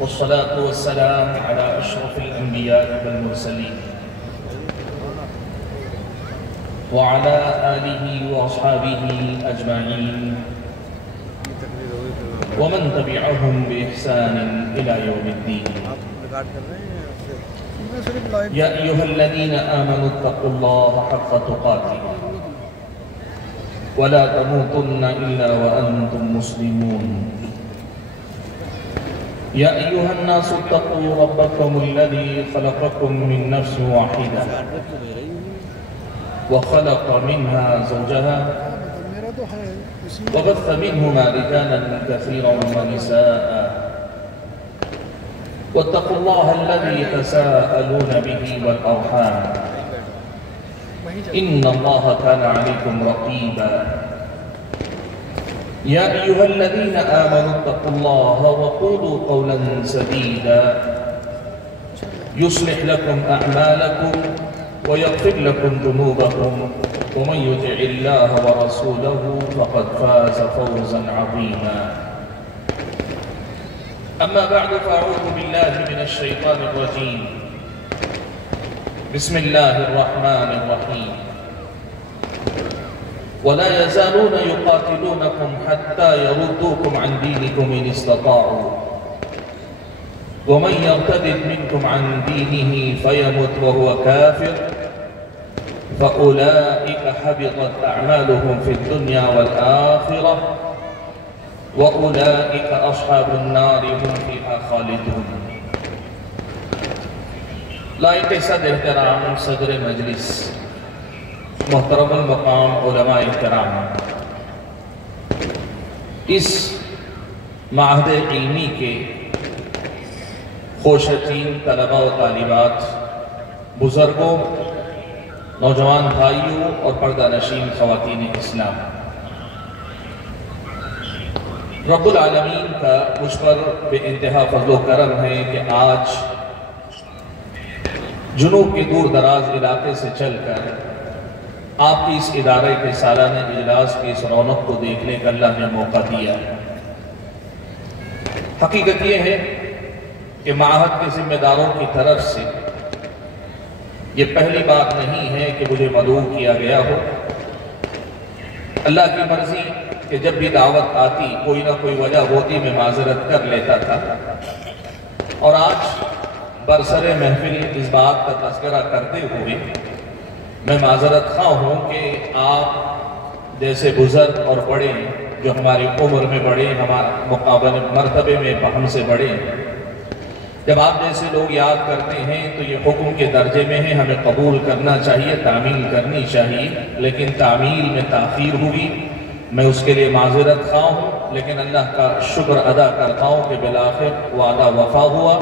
والصلاة والسلام على أشرف الأنبياء والمرسلين وعلى آله وأصحابه أجمعين ومن تبعهم بإحسان إلى يوم الدين. يا أيها الذين آمنوا اتقوا الله حق تقاته ولا تموتن إلا وأنتم مسلمون. يا أيها الناس اتقوا ربكم الذي خلقكم من نفس واحدة وخلق منها زوجها وبث منهما رجالا كثيرا ونساء واتقوا الله الذي تساءلون به والأرحام إن الله كان عليكم رقيبا. يا أيها الذين آمنوا اتقوا الله وقولوا قولا سديدا يصلح لكم أعمالكم ويغفر لكم ذنوبكم ومن يطع الله ورسوله فقد فاز فوزا عظيما. أما بعد فأعوذ بالله من الشيطان الرجيم. بسم الله الرحمن الرحيم. ولا يزالون يقاتلونكم حتى يردوكم عن دينكم إن استطاعوا ومن يرتد منكم عن دينه فيمت وهو كافر فأولئك حبطت أعمالهم في الدنيا والآخرة وأولئك أصحاب النار هم فيها خالدون. لائق صدر احترام صدر مجلس محترم المقام علماء کرام، اس معہد علمی کے خوشچین طلباء و طالبات، بزرگوں، نوجوان بھائیوں اور پردہ نشین خواتین اسلام، رب العالمین کا مجھ پر بے انتہا فضل و کرم ہے کہ آج جنوب کے دور دراز علاقے سے چل کر آپ کی اس ادارے کے سالانہ اجلاس کی اس رونق کو دیکھنے کا اللہ نے موقع دیا. حقیقت یہ ہے کہ معہد کے ذمہ داروں کی طرف سے یہ پہلی بات نہیں ہے کہ مجھے مدعو کیا گیا ہو. اللہ کی مرضی کہ جب بھی دعوت آتی کوئی نہ کوئی وجہ ہوتی میں معذرت کر لیتا تھا، اور آج برسر محفل اس بات کا تذکرہ کرتے ہوئے میں معذرت خواہ ہوں کہ آپ جیسے بزرگ اور بڑے جو ہماری عمر میں بڑے، ہمارے مقابل مرتبے میں ہم سے بڑے، جب آپ جیسے لوگ یاد کرتے ہیں تو یہ حکم کے درجے میں ہے، ہمیں قبول کرنا چاہیے، تعمیل کرنی چاہیے، لیکن تعمیل میں تاخیر ہوئی. میں اس کے لیے معذرت خواہ ہوں، لیکن اللہ کا شکر ادا کرتا ہوں کہ بالآخر وعدہ وفا ہوا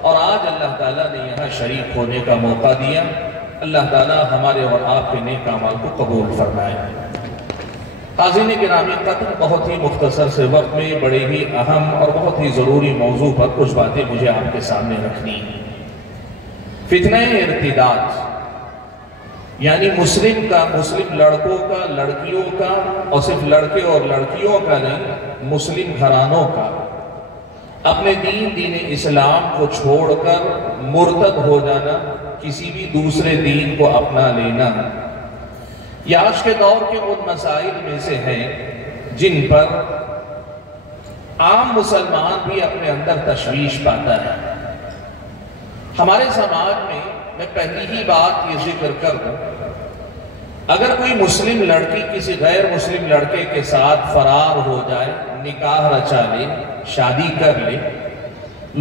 اور آج اللہ تعالیٰ نے یہاں شریک ہونے کا موقع دیا. اللہ تعالیٰ ہمارے اور آپ کے نیک اعمال کو قبول فرمائے. حاضرین گرامی قدر، بہت ہی مختصر سے وقت میں بڑے ہی اہم اور بہت ہی ضروری موضوع پر کچھ باتیں مجھے آپ کے سامنے رکھنی ہیں. فتنہ ارتداد، یعنی مسلم کا، مسلم لڑکوں کا، لڑکیوں کا، اور صرف لڑکے اور لڑکیوں کا نہیں، مسلم گھرانوں کا اپنے دین اسلام کو چھوڑ کر مرتد ہو جانا، کسی بھی دوسرے دین کو اپنا لینا، یہ آج کے دور کے ان مسائل میں سے ہیں جن پر عام مسلمان بھی اپنے اندر تشویش پاتا ہے. ہمارے سماج میں پہلی ہی بات یہ ذکر کر دوں، اگر کوئی مسلم لڑکی کسی غیر مسلم لڑکے کے ساتھ فرار ہو جائے، نکاح رچا لے، شادی کر لے،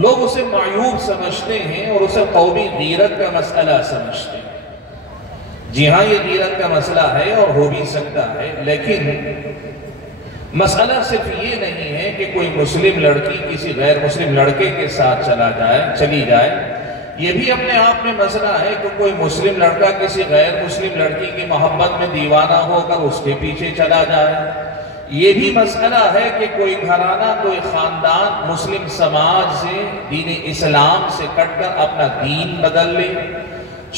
لوگ اسے معیوب سمجھتے ہیں اور اسے قومی غیرت کا مسئلہ سمجھتے ہیں. جی ہاں، یہ غیرت کا مسئلہ ہے اور ہو بھی سکتا ہے، لیکن مسئلہ صرف یہ نہیں ہے کہ کوئی مسلم لڑکی کسی غیر مسلم لڑکے کے ساتھ چلی جائے. یہ بھی اپنے آپ میں مسئلہ ہے کہ کوئی مسلم لڑکا کسی غیر مسلم لڑکی کی محبت میں دیوانہ ہو کر اس کے پیچھے چلا جائے. یہ بھی مسئلہ ہے کہ کوئی گھرانہ، کوئی خاندان مسلم سماج سے، دین اسلام سے کٹ کر اپنا دین بدل لے.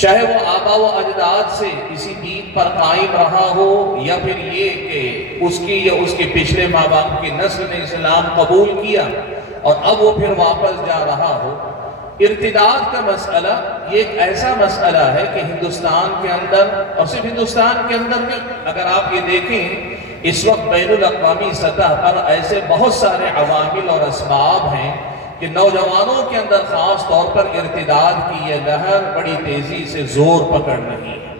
چاہے وہ آبا و اجداد سے کسی دین پر قائم رہا ہو، یا پھر یہ کہ اس کی یا اس کے پچھلے ماں باپ کی نسل نے اسلام قبول کیا اور اب وہ پھر واپس جا رہا ہو۔ ارتداد کا مسئلہ یہ ایک ایسا مسئلہ ہے کہ ہندوستان کے اندر، اور صرف ہندوستان کے اندر میں اگر آپ یہ دیکھیں، اس وقت بین الاقوامی سطح پر ایسے بہت سارے عوامل اور اسباب ہیں کہ نوجوانوں کے اندر خاص طور پر ارتداد کی یہ لہر بڑی تیزی سے زور پکڑ رہی ہے۔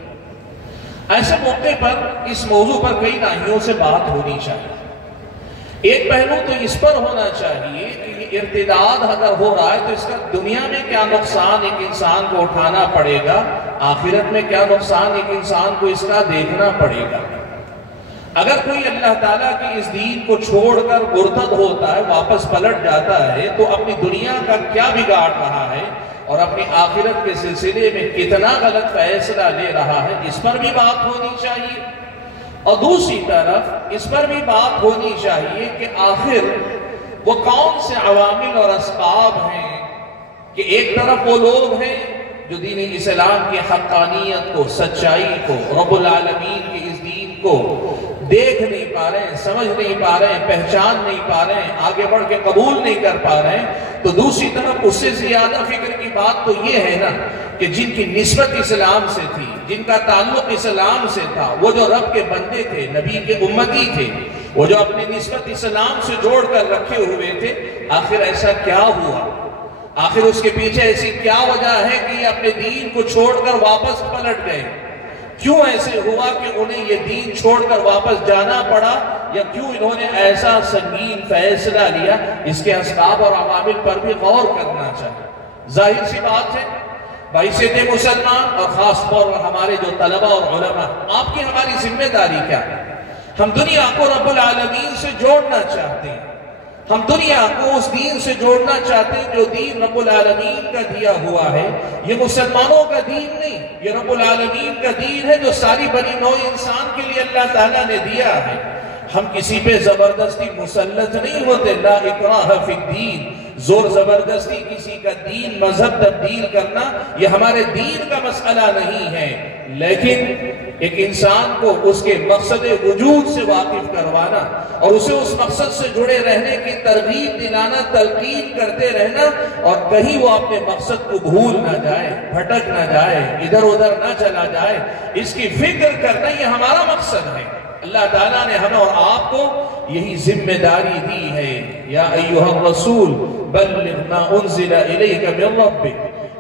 ایسے موقع پر اس موضوع پر کئی ناحیوں سے بات ہونی چاہیے۔ ایک پہلو تو اس پر ہونا چاہیے کہ یہ ارتداد اگر ہو رہا ہے تو اس کا دنیا میں کیا نقصان ایک انسان کو اٹھانا پڑے گا، آخرت میں کیا نقصان ایک انسان کو اس کا دیکھنا پڑے گا۔ اگر کوئی اللہ تعالیٰ کی اس دین کو چھوڑ کر مرتد ہوتا ہے، واپس پلٹ جاتا ہے، تو اپنی دنیا کا کیا بگاڑ رہا ہے اور اپنی آخرت کے سلسلے میں کتنا غلط فیصلہ لے رہا ہے، اس پر بھی بات ہونی چاہیے۔ اور دوسری طرف اس پر بھی بات ہونی چاہیے کہ آخر وہ کون سے عوامل اور اسباب ہیں کہ ایک طرف وہ لوگ ہیں جو دین اسلام کی حقانیت کو، سچائی کو، رب العالمین کی اس دین کو دیکھ نہیں پا رہے ہیں، سمجھ نہیں پا رہے ہیں، پہچان نہیں پا رہے ہیں، آگے بڑھ کے قبول نہیں کر پا رہے ہیں، تو دوسری طرف اس سے زیادہ فکر کی بات تو یہ ہے نا کہ جن کی نسبت اسلام سے تھی، جن کا تعلق اسلام سے تھا، وہ جو رب کے بندے تھے، نبی کے امتی تھے، وہ جو اپنی نسبت اسلام سے جوڑ کر رکھے ہوئے تھے، آخر ایسا کیا ہوا؟ آخر اس کے پیچھے ایسی کیا وجہ ہے کہ یہ اپنے دین کو چھوڑ کر واپس پلٹ گئے؟ کیوں ایسے ہوا کہ انہیں یہ دین چھوڑ کر واپس جانا پڑا، یا کیوں انہوں نے ایسا سنگین فیصلہ لیا؟ اس کے اسباب اور عوامل پر بھی غور کرنا چاہیے۔ ظاہر سی بات ہے بحیثیت مسلمان اور خاص طور پر ہمارے جو طلبہ اور علماء، آپ کی ہماری ذمہ داری کیا ہے؟ ہم دنیا کو رب العالمین سے جوڑنا چاہتے ہیں، ہم دنیا کو اس دین سے جوڑنا چاہتے ہیں جو دین رب العالمین کا دیا ہوا ہے۔ یہ مسلمانوں کا دین نہیں، یہ رب العالمین کا دین ہے جو ساری بنی نوع انسان کے لیے اللہ تعالیٰ نے دیا ہے۔ ہم کسی پہ زبردستی مسلط نہیں ہوتے، لا اکراہ فی الدین، زور زبردستی کسی کا دین مذہب تبدیل کرنا یہ ہمارے دین کا مسئلہ نہیں ہے، لیکن ایک انسان کو اس کے مقصد وجود سے واقف کروانا اور اسے اس مقصد سے جڑے رہنے کی ترغیب دلانا، تلقین کرتے رہنا، اور کہیں وہ اپنے مقصد کو بھول نہ جائے، بھٹک نہ جائے، ادھر ادھر نہ چلا جائے، اس کی فکر کرنا یہ ہمارا مقصد ہے۔ اللہ تعالیٰ نے ہمیں اور آپ کو یہی ذمہ داری دی ہے۔ یا ایھا الرسول بلغ ما انزل الیک من ربک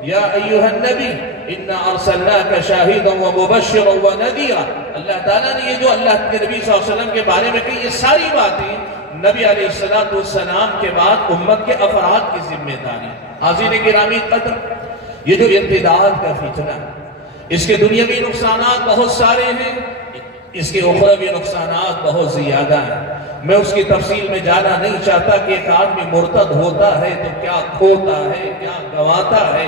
یا ایھا النبی انا ارسلناک شاہدا ومبشرا ونذیرا۔ اللہ تعالیٰ نے یہ جو اللہ کے نبی صلی اللہ علیہ وسلم کے بارے میں کہی، یہ ساری باتیں نبی علیہ السلام کے بعد امت کے افراد کی ذمہ داری۔ حاضرین گرامی قدر، یہ جو ارتداد کا فتنہ، اس کے دنیاوی نقصانات بہت سارے ہیں، اس کے اخروی نقصانات بہت زیادہ ہیں۔ میں اس کی تفصیل میں جانا نہیں چاہتا کہ ایک آدمی مرتد ہوتا ہے تو کیا کھوتا ہے، کیا گواتا ہے،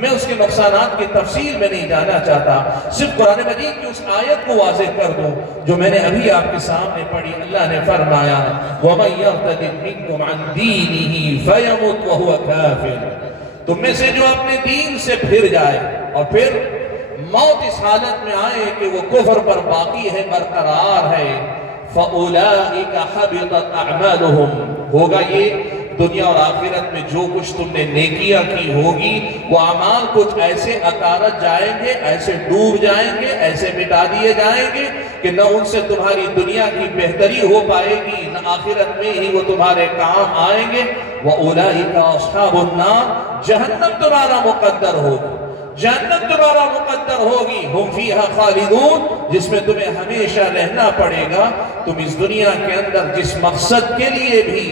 میں اس کے نقصانات کی تفصیل میں نہیں جانا چاہتا، صرف قرآن مجید کی اس آیت کو واضح کر دوں جو میں نے ابھی آپ کے سامنے پڑھی۔ اللہ نے فرمایا وَمَن يَرْتَدِدْ مِنْكُمْ عَنْ دِينِهِ فَيَمُتْ وَهُوَ كَافِرٌ، تم میں سے جو اپنے دین سے پھر جائے اور پھر موت اس حالت میں آئے کہ وہ کفر پر باقی ہے، برقرار ہے، فَأُولَئِكَ حَبِطَتْ أَعْمَالُهُمْ، ہوگا یہ دنیا اور آخرت میں جو کچھ تم نے نیکیاں کی ہوگی وہ اعمال کچھ ایسے اکارت جائیں گے، ایسے ڈوب جائیں گے، ایسے مٹا دیے جائیں گے کہ نہ ان سے تمہاری دنیا کی بہتری ہو پائے گی، نہ آخرت میں ہی وہ تمہارے کام آئیں گے۔ وَأُولَئِكَ أَصْحَابُ النَّارِ، جہنم تمہارا مقدر ہوگی، جہنم تمہارا مقدر ہوگی، ہم فیہا خالدون، جس میں تمہیں ہمیشہ رہنا پڑے گا۔ تم اس دنیا کے اندر جس مقصد کے لیے بھی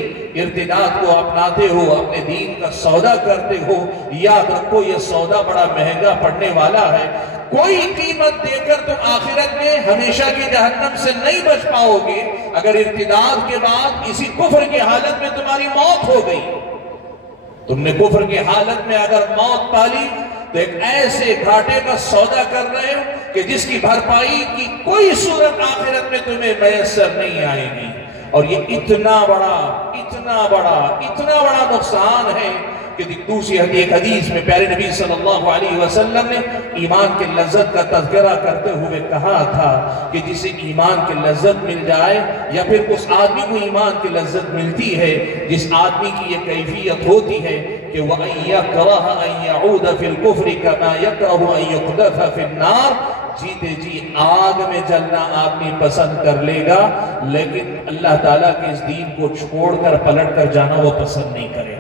ارتداد کو اپناتے ہو، اپنے دین کا سودا کرتے ہو، یاد رکھو یہ سودا بڑا مہنگا پڑنے والا ہے۔ کوئی قیمت دے کر تم آخرت میں ہمیشہ کی جہنم سے نہیں بچ پاؤ گے اگر ارتداد کے بعد اسی کفر کی حالت میں تمہاری موت ہو گئی۔ تم نے کفر کی حالت میں اگر موت پالی تو ایک ایسے گھاٹے کا سودا کر رہے ہو کہ جس کی بھرپائی کی کوئی صورت آخرت میں تمہیں میسر نہیں آئے گی۔ اور یہ اتنا بڑا نقصان ہے کہ دوسری ایک حدیث میں پیارے نبی صلی اللہ علیہ وسلم نے ایمان کے لذت کا تذکرہ کرتے ہوئے کہا تھا کہ جسے ایمان کی لذت مل جائے یا پھر اس آدمی کو ایمان کی لذت ملتی ہے جس آدمی کی یہ کیفیت ہوتی ہے کہ وَأَن يَكْرَهَ أَن يَعُودَ فِي الْكُفْرِ كَمَا يَكْرَهُ أَن يُقْذَفَ فِي النَّارِ جیتے جی آگ میں جلنا آدمی پسند کر لے گا، لیکن اللہ تعالیٰ کے اس دین کو چھوڑ کر پلٹ کر جانا وہ پسند نہیں کرے۔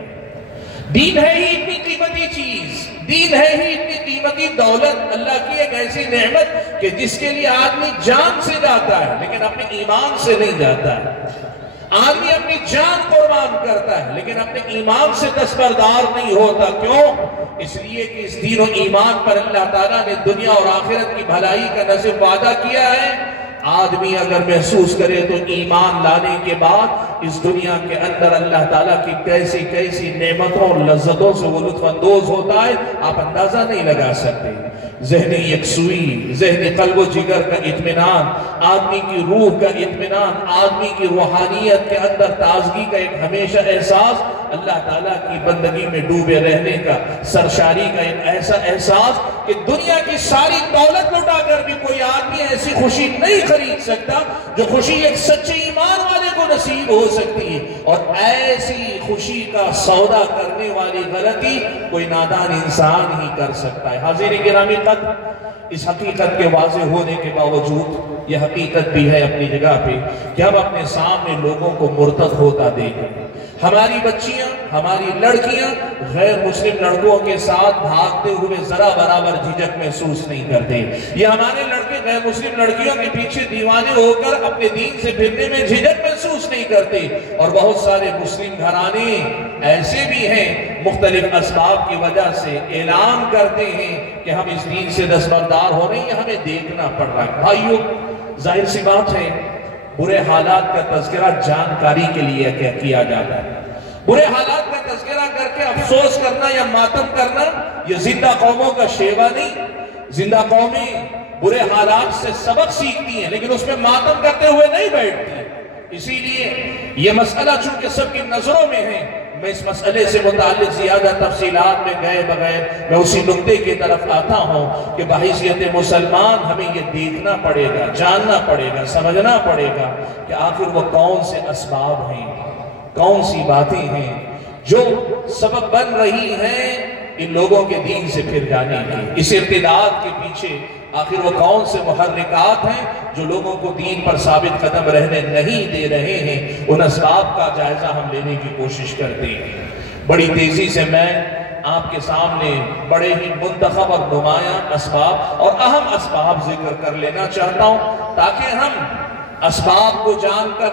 دین ہے ہی اتنی قیمتی چیز، دین ہے ہی اتنی قیمتی دولت، اللہ کی ایک ایسی نعمت کہ جس کے لیے آدمی جان سے جاتا ہے لیکن اپنے ایمان سے نہیں جاتا ہے۔ آدمی اپنی جان قربان کرتا ہے لیکن اپنے ایمان سے دستبردار نہیں ہوتا۔ کیوں؟ اس لیے کہ اس دین و ایمان پر اللہ تعالیٰ نے دنیا اور آخرت کی بھلائی کا نہ صرف وعدہ کیا ہے، آدمی اگر محسوس کرے تو ایمان لانے کے بعد اس دنیا کے اندر اللہ تعالیٰ کی کیسی کیسی نعمتوں اور لذتوں سے وہ لطف اندوز ہوتا ہے، آپ اندازہ نہیں لگا سکتے۔ ذہنی یکسوئی، ذہنی قلب و جگر کا اطمینان، آدمی کی روح کا اطمینان، آدمی کی روحانیت کے اندر تازگی کا ایک ہمیشہ احساس، اللہ تعالیٰ کی بندگی میں ڈوبے رہنے کا، سرشاری کا ایک ایسا احساس کہ دنیا کی ساری دولت لٹا کر بھی کوئی آدمی ایسی خوشی نہیں خرید سکتا جو خوشی ایک سچے ایمان والے کو نصیب ہو سکتی ہے، اور ایسی خوشی کا سودا کرنے والی غلطی کوئی نادان انسان ہی کر سکتا ہے۔ حاضرین گرامی قدر، اس حقیقت کے واضح ہونے کے باوجود یہ حقیقت بھی ہے اپنی جگہ پہ کہ ہم اپنے سامنے لوگوں کو مرتد ہوتا دیکھیں۔ ہماری بچیاں، ہماری لڑکیاں غیر مسلم لڑکوں کے ساتھ بھاگتے ہوئے ذرا برابر جھجک محسوس نہیں کرتے، یہ ہمارے لڑکے غیر مسلم لڑکیوں کے پیچھے دیوانے ہو کر اپنے دین سے پھرنے میں جھجک محسوس نہیں کرتے، اور بہت سارے مسلم گھرانے ایسے بھی ہیں مختلف اسباب کی وجہ سے اعلان کرتے ہیں کہ ہم اس دین سے دستبردار ہو رہے ہیں، ہمیں دیکھنا پڑ رہا ہے۔ بھائیو، ظاہر سی بات ہے برے حالات کا تذکرہ جانکاری کے لیے کیا جاتا ہے۔ برے حالات کا تذکرہ کر کے افسوس کرنا یا ماتم کرنا یہ زندہ قوموں کا شیوا نہیں۔ زندہ قومیں برے حالات سے سبق سیکھتی ہیں لیکن اس میں ماتم کرتے ہوئے نہیں بیٹھتی۔ اسی لیے یہ مسئلہ چونکہ سب کی نظروں میں ہے، میں اس مسئلے سے متعلق زیادہ تفصیلات میں گئے بغیر میں اسی نقطے کی طرف آتا ہوں کہ بحیثیت مسلمان ہمیں یہ دیکھنا پڑے گا، جاننا پڑے گا، سمجھنا پڑے گا کہ آخر وہ کون سے اسباب ہیں، کون سی باتیں ہیں جو سبب بن رہی ہیں ان لوگوں کے دین سے پھر جانے کی۔ اس ارتداد کے پیچھے آخر وہ کون سے محرکات ہیں جو لوگوں کو دین پر ثابت قدم رہنے نہیں دے رہے ہیں، ان اسباب کا جائزہ ہم لینے کی کوشش کرتے ہیں۔ بڑی تیزی سے میں آپ کے سامنے بڑے ہی منتخب اور نمایاں اسباب اور اہم اسباب ذکر کر لینا چاہتا ہوں تاکہ ہم اسباب کو جان کر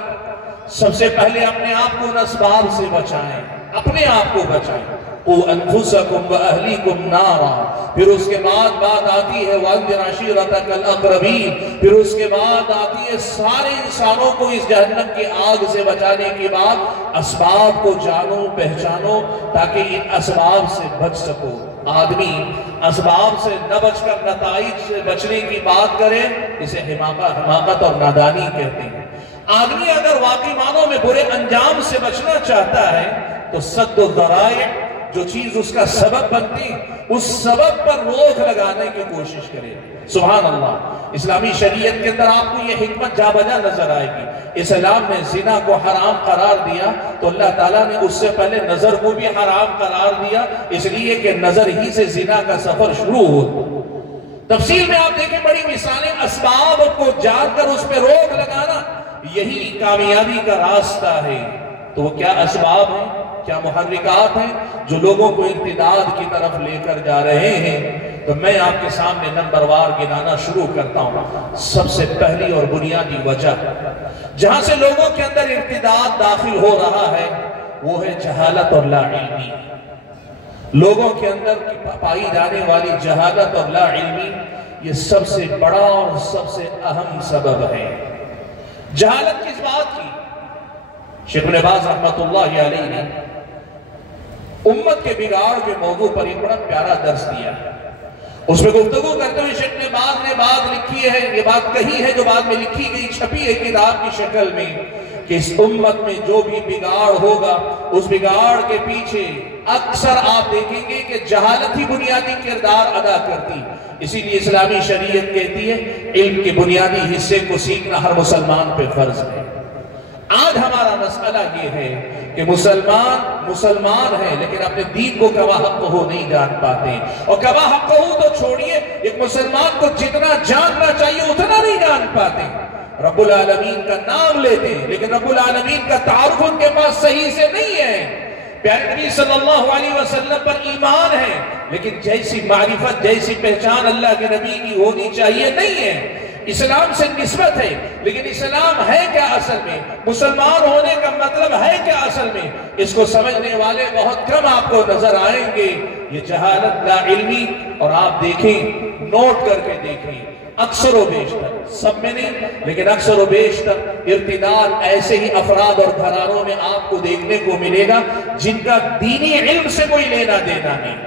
سب سے پہلے اپنے آپ کو ان اسباب سے بچائیں، اپنے آپ کو بچائیں۔ قُوْ أَنفُسَكُمْ وَأَهْلِكُمْ نَارًا، پھر اس کے بعد بات آتی ہے وَأَنذِرْ عَشِيرَتَكَ الْأَقْرَبِينَ، پھر اس کے بعد آتی ہے سارے انسانوں کو اس جہنم کی آگ سے بچانے کے بعد اسباب کو جانو پہچانو تاکہ ان اسباب سے بچ سکو۔ آدمی اسباب سے نہ بچ کر نتائج سے بچنے کی بات کرے اسے حماقت اور نادانی کہتے ہیں۔ آدمی اگر واقعی معنوں میں برے انجام سے بچنا چاہتا ہے تو سد و ذرائع جو چیز اس کا سبب بنتی اس سبب پر روک لگانے کی کوشش کرے۔ سبحان اللہ، اسلامی شریعت کے اندر آپ کو یہ حکمت جا بجا نظر آئے گی۔ اسلام نے زنا کو حرام قرار دیا تو اللہ تعالیٰ نے اس سے پہلے نظر کو بھی حرام قرار دیا، اس لیے کہ نظر ہی سے زنا کا سفر شروع ہو۔ تفصیل میں آپ دیکھیں بڑی مثالیں، اسباب کو جان کر اس پہ روک لگانا یہی کامیابی کا راستہ ہے۔ تو وہ کیا اسباب ہیں، کیا محرکات ہیں جو لوگوں کو ارتداد کی طرف لے کر جا رہے ہیں؟ تو میں آپ کے سامنے نمبر وار گنانا شروع کرتا ہوں۔ سب سے پہلی اور بنیادی وجہ جہاں سے لوگوں کے اندر ارتداد داخل ہو رہا ہے وہ ہے جہالت اور لا علمی۔ لوگوں کے اندر پائی جانے والی جہالت اور لا علمی یہ سب سے بڑا اور سب سے اہم سبب ہے۔ جہالت کس بات کی؟ شیخ ابن باز رحمت اللہ علیہ نے امت کے بگاڑ کے موضوع پر ایک بڑا پیارا درس دیا۔ اس میں گفتگو کرتے ہوئے شیخ ابن باز نے بات لکھی ہے، یہ بات کہی ہے جو بعد میں لکھی گئی، چھپی ہے کتاب کی شکل میں، کہ اس امت میں جو بھی بگاڑ ہوگا اس بگاڑ کے پیچھے اکثر آپ دیکھیں گے کہ جہالت ہی بنیادی کردار ادا کرتی. اسی لیے اسلامی شریعت کہتی ہے علم کے بنیادی حصے کو سیکھنا ہر مسلمان پہ فرض ہے. آج ہمارا مسئلہ یہ ہے کہ مسلمان ہے لیکن اپنے دین کو کما حق ہو نہیں جان پاتے. اور کما حق ہو تو چھوڑیے، ایک مسلمان کو جتنا جاننا چاہیے اتنا نہیں جان پاتے. رب العالمین کا نام لیتے ہیں لیکن رب العالمین کا تعارف ان کے پاس صحیح سے نہیں ہے. پیارے نبی صلی اللہ علیہ وسلم پر ایمان ہے لیکن جیسی معرفت، جیسی پہچان اللہ کے نبی کی ہونی چاہیے نہیں ہے. اسلام سے نسبت ہے لیکن اسلام ہے کیا اصل میں، مسلمان ہونے کا مطلب ہے کیا اصل میں، اس کو سمجھنے والے بہت کم آپ کو نظر آئیں گے. یہ جہالت لا علمی. اور آپ دیکھیں، نوٹ کر کے دیکھیں، اکثر و بیشتر، سب میں نہیں لیکن اکثر و بیشتر ارتداد ایسے ہی افراد اور گھرانوں میں آپ کو دیکھنے کو ملے گا جن کا دینی علم سے کوئی لینا دینا نہیں.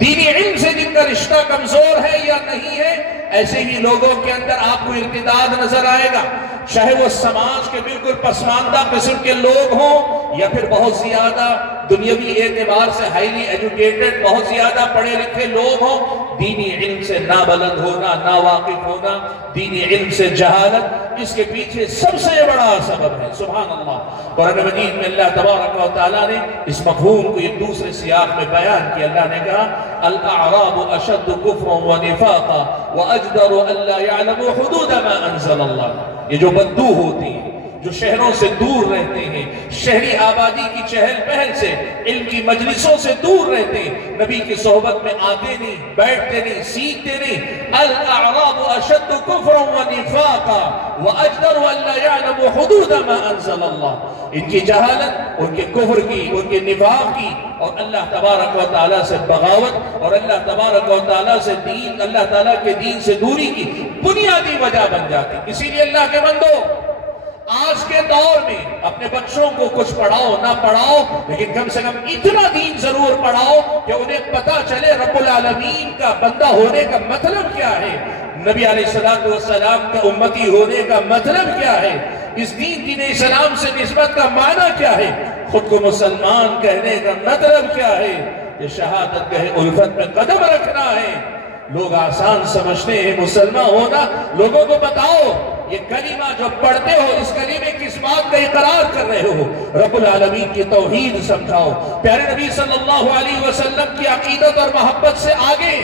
دینی علم سے جن کا رشتہ کمزور ہے یا نہیں ہے، ایسے ہی لوگوں کے اندر آپ کو ارتداد نظر آئے گا. چاہے وہ سماج کے بالکل پسماندہ قسم کے لوگ ہوں یا پھر بہت زیادہ دنیاوی اعتبار سے ہائیلی ایجوکیٹڈ، بہت زیادہ پڑھے لکھے لوگ ہوں. دینی علم سے نابلد ہونا، ناواقف ہونا، دینی علم سے جہالت، اس کے پیچھے سب سے بڑا سبب ہے. سبحان اللہ. قرآن مجید میں اللہ تبارک و تعالیٰ نے اس مفہوم کو ایک دوسرے سیاق میں بیان کیا. اللہ نے کہا الاعراب اشد کفرا ونفاقا واجدر الا يعلموا حدود ما انزل اللہ. یہ جو بدو ہوتی ہیں، جو شہروں سے دور رہتے ہیں، شہری آبادی کی چہل پہل سے، علم کی مجلسوں سے دور رہتے ہیں، نبی کی صحبت میں آتے نہیں، بیٹھتے نہیں، سیکھتے نہیں. الاعراب اشد کفرا ونفاقا واجدر الا يعلموا حدود ما انزل اللہ. ان کی جہالت، ان کے کفر کی، ان کے نفاق کی اور اللہ تبارک و تعالیٰ سے بغاوت اور اللہ تبارک و تعالیٰ سے دین، اللہ تعالیٰ کے دین سے دوری کی بنیادی وجہ بن جاتی. اسی لیے اللہ کے بندو، آج کے دور میں اپنے بچوں کو کچھ پڑھاؤ نہ پڑھاؤ لیکن کم سے کم اتنا دین ضرور پڑھاؤ کہ انہیں پتا چلے رب العالمین کا بندہ ہونے کا مطلب کیا ہے، نبی علیہ السلام کا امتی ہونے کا مطلب کیا ہے، اس دین اسلام سے نسبت کا معنی کیا ہے، خود کو مسلمان کہنے کا مطلب کیا ہے. یہ شہادت گہ الفت میں قدم رکھنا ہے. لوگ آسان سمجھتے ہیں مسلمان ہونا. لوگوں کو بتاؤ یہ کلمہ جو پڑھتے ہو اس کلمے کس بات کا اقرار کر رہے ہو، رب العالمین کی توحید سمجھاؤ. پیارے نبی صلی اللہ علیہ وسلم کی عقیدت اور محبت سے آگے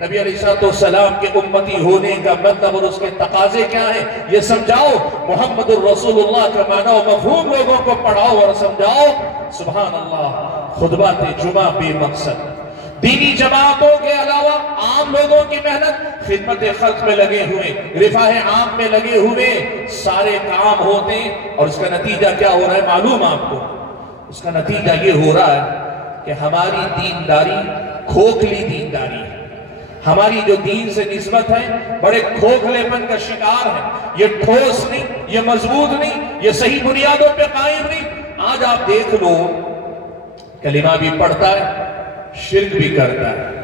نبی علیہ السلام کے امتی ہونے کا مطلب اور اس کے تقاضے کیا ہیں یہ سمجھاؤ. محمد الرسول اللہ کا معنی و مفہوم لوگوں کو پڑھاؤ اور سمجھاؤ. سبحان اللہ. خطبات جمعہ بے مقصد، دینی جماعتوں کے علاوہ عام لوگوں کی محنت، خدمت خلق میں لگے ہوئے، رفاہ عام میں لگے ہوئے سارے کام ہوتے ہیں. اور اس کا نتیجہ کیا ہو رہا ہے معلوم آپ کو؟ اس کا نتیجہ یہ ہو رہا ہے کہ ہماری دینداری کھوکھلی دینداری ہے. ہماری جو دین سے نسبت ہے بڑے کھوکھلے پن کا شکار ہے. یہ ٹھوس نہیں، یہ مضبوط نہیں، یہ صحیح بنیادوں پہ قائم نہیں. آج آپ دیکھ لو، کلمہ بھی پڑھتا ہے، شرک بھی کرتا ہے،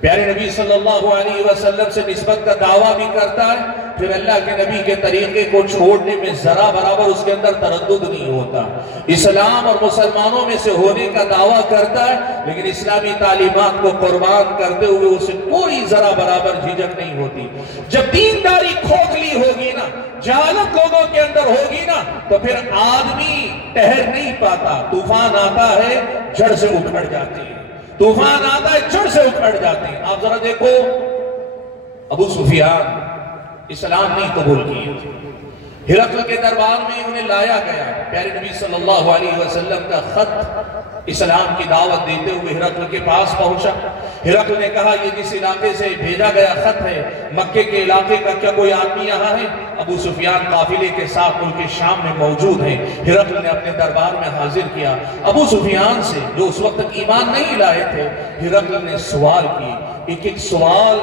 پیارے نبی صلی اللہ علیہ وسلم سے نسبت کا دعویٰ بھی کرتا ہے، پھر اللہ کے نبی کے طریقے کو چھوڑنے میں ذرا برابر اس کے اندر تردد نہیں ہوتا. اسلام اور مسلمانوں میں سے ہونے کا دعویٰ کرتا ہے لیکن اسلامی تعلیمات کو قربان کرتے ہوئے اسے کوئی ذرا برابر جھجک نہیں ہوتی. جب دینداری کھوکھلی ہوگی نا، جہالت لوگوں کے اندر ہوگی نا، تو پھر آدمی ٹہر نہیں پاتا. طوفان آتا ہے جڑ سے اکھڑ جاتی ہے، طوفان آتا ہے جڑ سے اکھڑ جاتے ہیں. آپ ذرا دیکھو، ابو سفیان اسلام نہیں قبول کیے، ہرقل کے دربار میں انہیں لایا گیا. پیارے نبی صلی اللہ علیہ وسلم کا خط اسلام کی دعوت دیتے ہوئے ہرقل کے پاس پہنچا. ہرقل نے کہا یہ جس علاقے سے بھیجا گیا خط ہے، مکے کے علاقے کا کیا کوئی آدمی یہاں ہے؟ ابو سفیان قافلے کے ساتھ ملک شام میں موجود ہیں. ہرقل نے اپنے دربار میں حاضر کیا. ابو سفیان سے جو اس وقت تک ایمان نہیں لائے تھے، ہرقل نے سوال کیے. ایک ایک سوال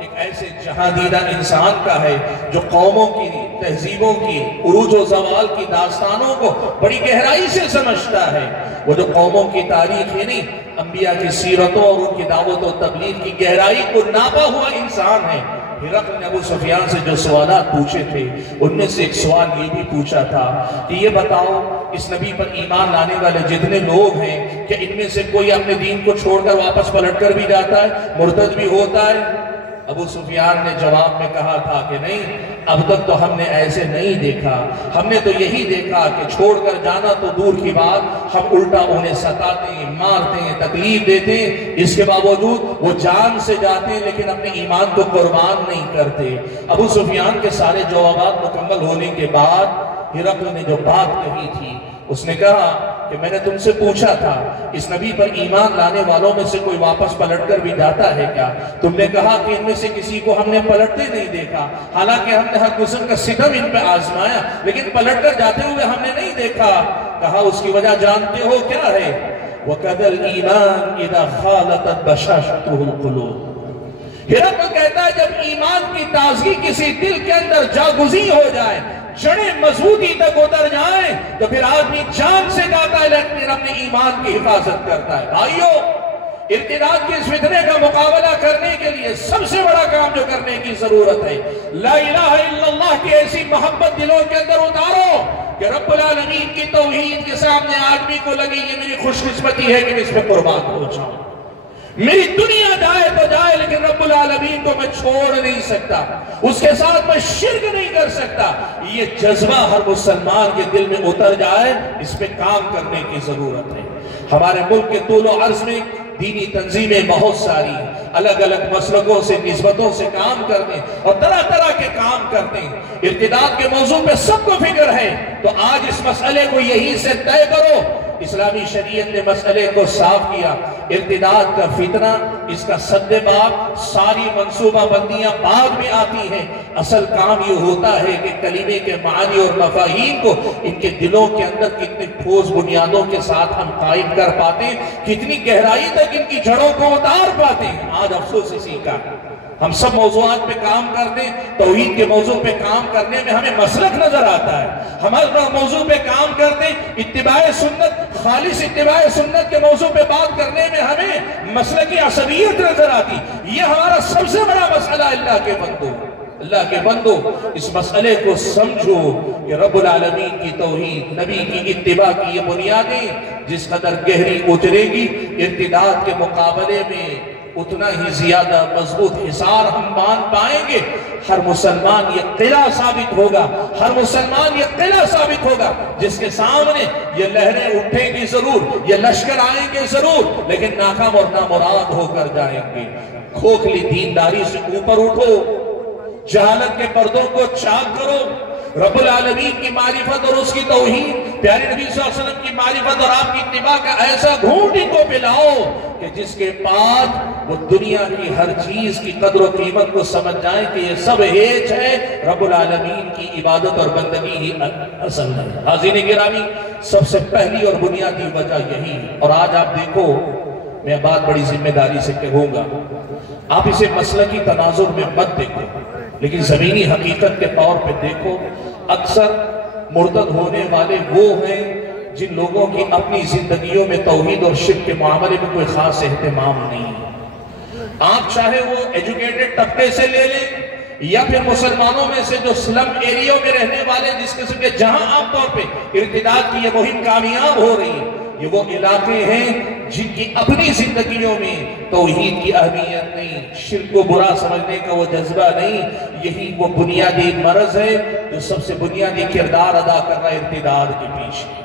ایک ایسے جہاندیدہ انسان کا ہے جو قوموں کی، تہذیبوں کی، عروج و زوال کی داستانوں کو بڑی گہرائی سے سمجھتا ہے. وہ جو قوموں کی تاریخ ہی نہیں، انبیاء کی سیرتوں اور ان کی دعوت و تبلیغ کی گہرائی کو ناپا ہوا انسان ہے. ہرقل نے ابو سفیان سے جو سوالات پوچھے تھے ان میں سے ایک سوال یہ بھی پوچھا تھا کہ یہ بتاؤ اس نبی پر ایمان لانے والے جتنے لوگ ہیں کہ ان میں سے کوئی اپنے دین کو چھوڑ کر واپس پلٹ کر بھی جاتا ہے، مرتد بھی ہوتا ہے؟ ابو سفیان نے جواب میں کہا تھا کہ نہیں، اب تک تو ہم نے ایسے نہیں دیکھا، ہم نے تو یہی دیکھا کہ چھوڑ کر جانا تو دور کی بات، ہم الٹا انہیں ستاتے ہیں، مارتے ہیں، تکلیف دیتے ہیں، اس کے باوجود وہ جان سے جاتے ہیں لیکن اپنے ایمان کو قربان نہیں کرتے۔ ابو سفیان کے سارے جوابات مکمل ہونے کے بعد ہرقل نے جو بات کہی تھی، اس نے کہا کہ میں نے تم سے پوچھا تھا اس نبی پر ایمان لانے والوں میں سے کوئی واپس پلٹ کر بھی جاتا ہے کیا؟ تم نے کہا کہ ان میں سے کسی کو ہم نے پلٹتے نہیں دیکھا، حالانکہ ہم نے ہر قسم کا ستم ان پہ آزمایا لیکن پلٹ کر جاتے ہوئے ہم نے نہیں دیکھا۔ کہا اس کی وجہ جانتے ہو کیا ہے؟ وَقَدَ الْإِيمَانِ إِذَا خَالَطَتْ بَشَاشَتُهُ الْقُلُوبِ۔ ہرقل کہتا ہے جب ایمان کی تازگی کسی دل کے اندر جاگزی ہو جائے، جڑیں مضبوطی تک اتر جائیں، تو پھر آدمی جان سے جاتا ہے لیکن اپنے ایمان کی حفاظت کرتا ہے۔ بھائیو، ارتداد کے اس فتنے کا مقابلہ کرنے کے لیے سب سے بڑا کام جو کرنے کی ضرورت ہے، لا الہ الا اللہ کی ایسی محبت دلوں کے اندر اتارو کہ رب العالمین کی توحید کے سامنے آدمی کو لگے یہ میری خوش قسمتی ہے کہ میں اس پہ قربان ہو جاؤں، میری دنیا جائے تو جائے لیکن رب العالمین کو میں چھوڑ نہیں سکتا، اس کے ساتھ میں شرک نہیں کر سکتا۔ یہ جذبہ ہر مسلمان کے دل میں اتر جائے، اس پہ کام کرنے کی ضرورت ہے۔ ہمارے ملک کے طول و عرض میں دینی تنظیمیں بہت ساری الگ الگ مسلکوں سے نسبتوں سے کام کرتے ہیں اور طرح طرح کے کام کرتے ہیں۔ ارتداد کے موضوع پہ سب کو فکر ہے، تو آج اس مسئلے کو یہی سے طے کرو۔ اسلامی شریعت نے مسئلے کو صاف کیا، ارتداد کا فتنہ، اس کا سد باب، ساری منصوبہ بندیاں بعد میں آتی ہیں۔ اصل کام یہ ہوتا ہے کہ کلمے کے معانی اور مفاہیم کو ان کے دلوں کے اندر کتنی ٹھوس بنیادوں کے ساتھ ہم قائم کر پاتے ہیں، کتنی گہرائی تک ان کی جڑوں کو اتار پاتے ہیں۔ آج افسوس اسی کا، ہم سب موضوعات پہ کام کرتے ہیں، توحید کے موضوع پہ کام کرنے میں ہمیں مسلک نظر آتا ہے، ہمارا موضوع پہ کام کرتے ہیں اتباع سنت، خالص اتباع سنت کے موضوع پہ بات کرنے میں ہمیں مسلکی عصبیت نظر آتی۔ یہ ہمارا سب سے بڑا مسئلہ۔ اللہ کے بندو اس مسئلے کو سمجھو کہ رب العالمین کی توحید، نبی کی اتباع کی یہ بنیادیں جس قدر گہری اترے گی، ارتداد کے مقابلے میں اتنا ہی زیادہ مضبوط حصار ہم باندھ پائیں گے۔ ہر مسلمان یہ قلعہ ثابت ہوگا، ہر مسلمان یہ قلعہ ثابت ہوگا جس کے سامنے یہ لہریں اٹھیں گی ضرور، یہ لشکر آئیں گے ضرور، لیکن ناکام اور نامراد ہو کر جائیں گے۔ کھوکھلی دینداری سے اوپر اٹھو، جہالت کے پردوں کو چاک کرو، رب العالمین کی معرفت اور اس کی توحید، پیارے نبی صلی اللہ علیہ وسلم کی معرفت اور آپ کی اتباع کا ایسا گھونٹ ان کو پلاؤ کہ جس کے بعد وہ دنیا کی ہر چیز کی قدر و قیمت کو سمجھ جائیں کہ یہ سب ہیچ ہے، رب العالمین کی عبادت اور بندگی ہی اصل ہے۔ حاضرین گرامی، سب سے پہلی اور بنیادی وجہ یہی ہے۔ اور آج آپ دیکھو، میں بات بڑی ذمہ داری سے کہوں گا، آپ اسے مسلکی تناظر میں مت دیکھو لیکن زمینی حقیقت کے طور پہ دیکھو، اکثر مرتد ہونے والے وہ ہیں جن لوگوں کی اپنی زندگیوں میں توحید اور شرک کے معاملے میں کوئی خاص اہتمام نہیں ہے۔ آپ چاہے وہ ایجوکیٹڈ طبقے سے لے لیں یا پھر مسلمانوں میں سے جو سلم ایریوں میں رہنے والے جس قسم کے جہاں عام طور پہ ارتداد کی یہ مہم کامیاب ہو رہی ہے، یہ وہ علاقے ہیں جن کی اپنی زندگیوں میں توحید کی اہمیت نہیں، شرک کو برا سمجھنے کا وہ جذبہ نہیں۔ یہی وہ بنیادی مرض ہے جو سب سے بنیادی کردار ادا کر رہا ہے ارتداد کے پیچھے۔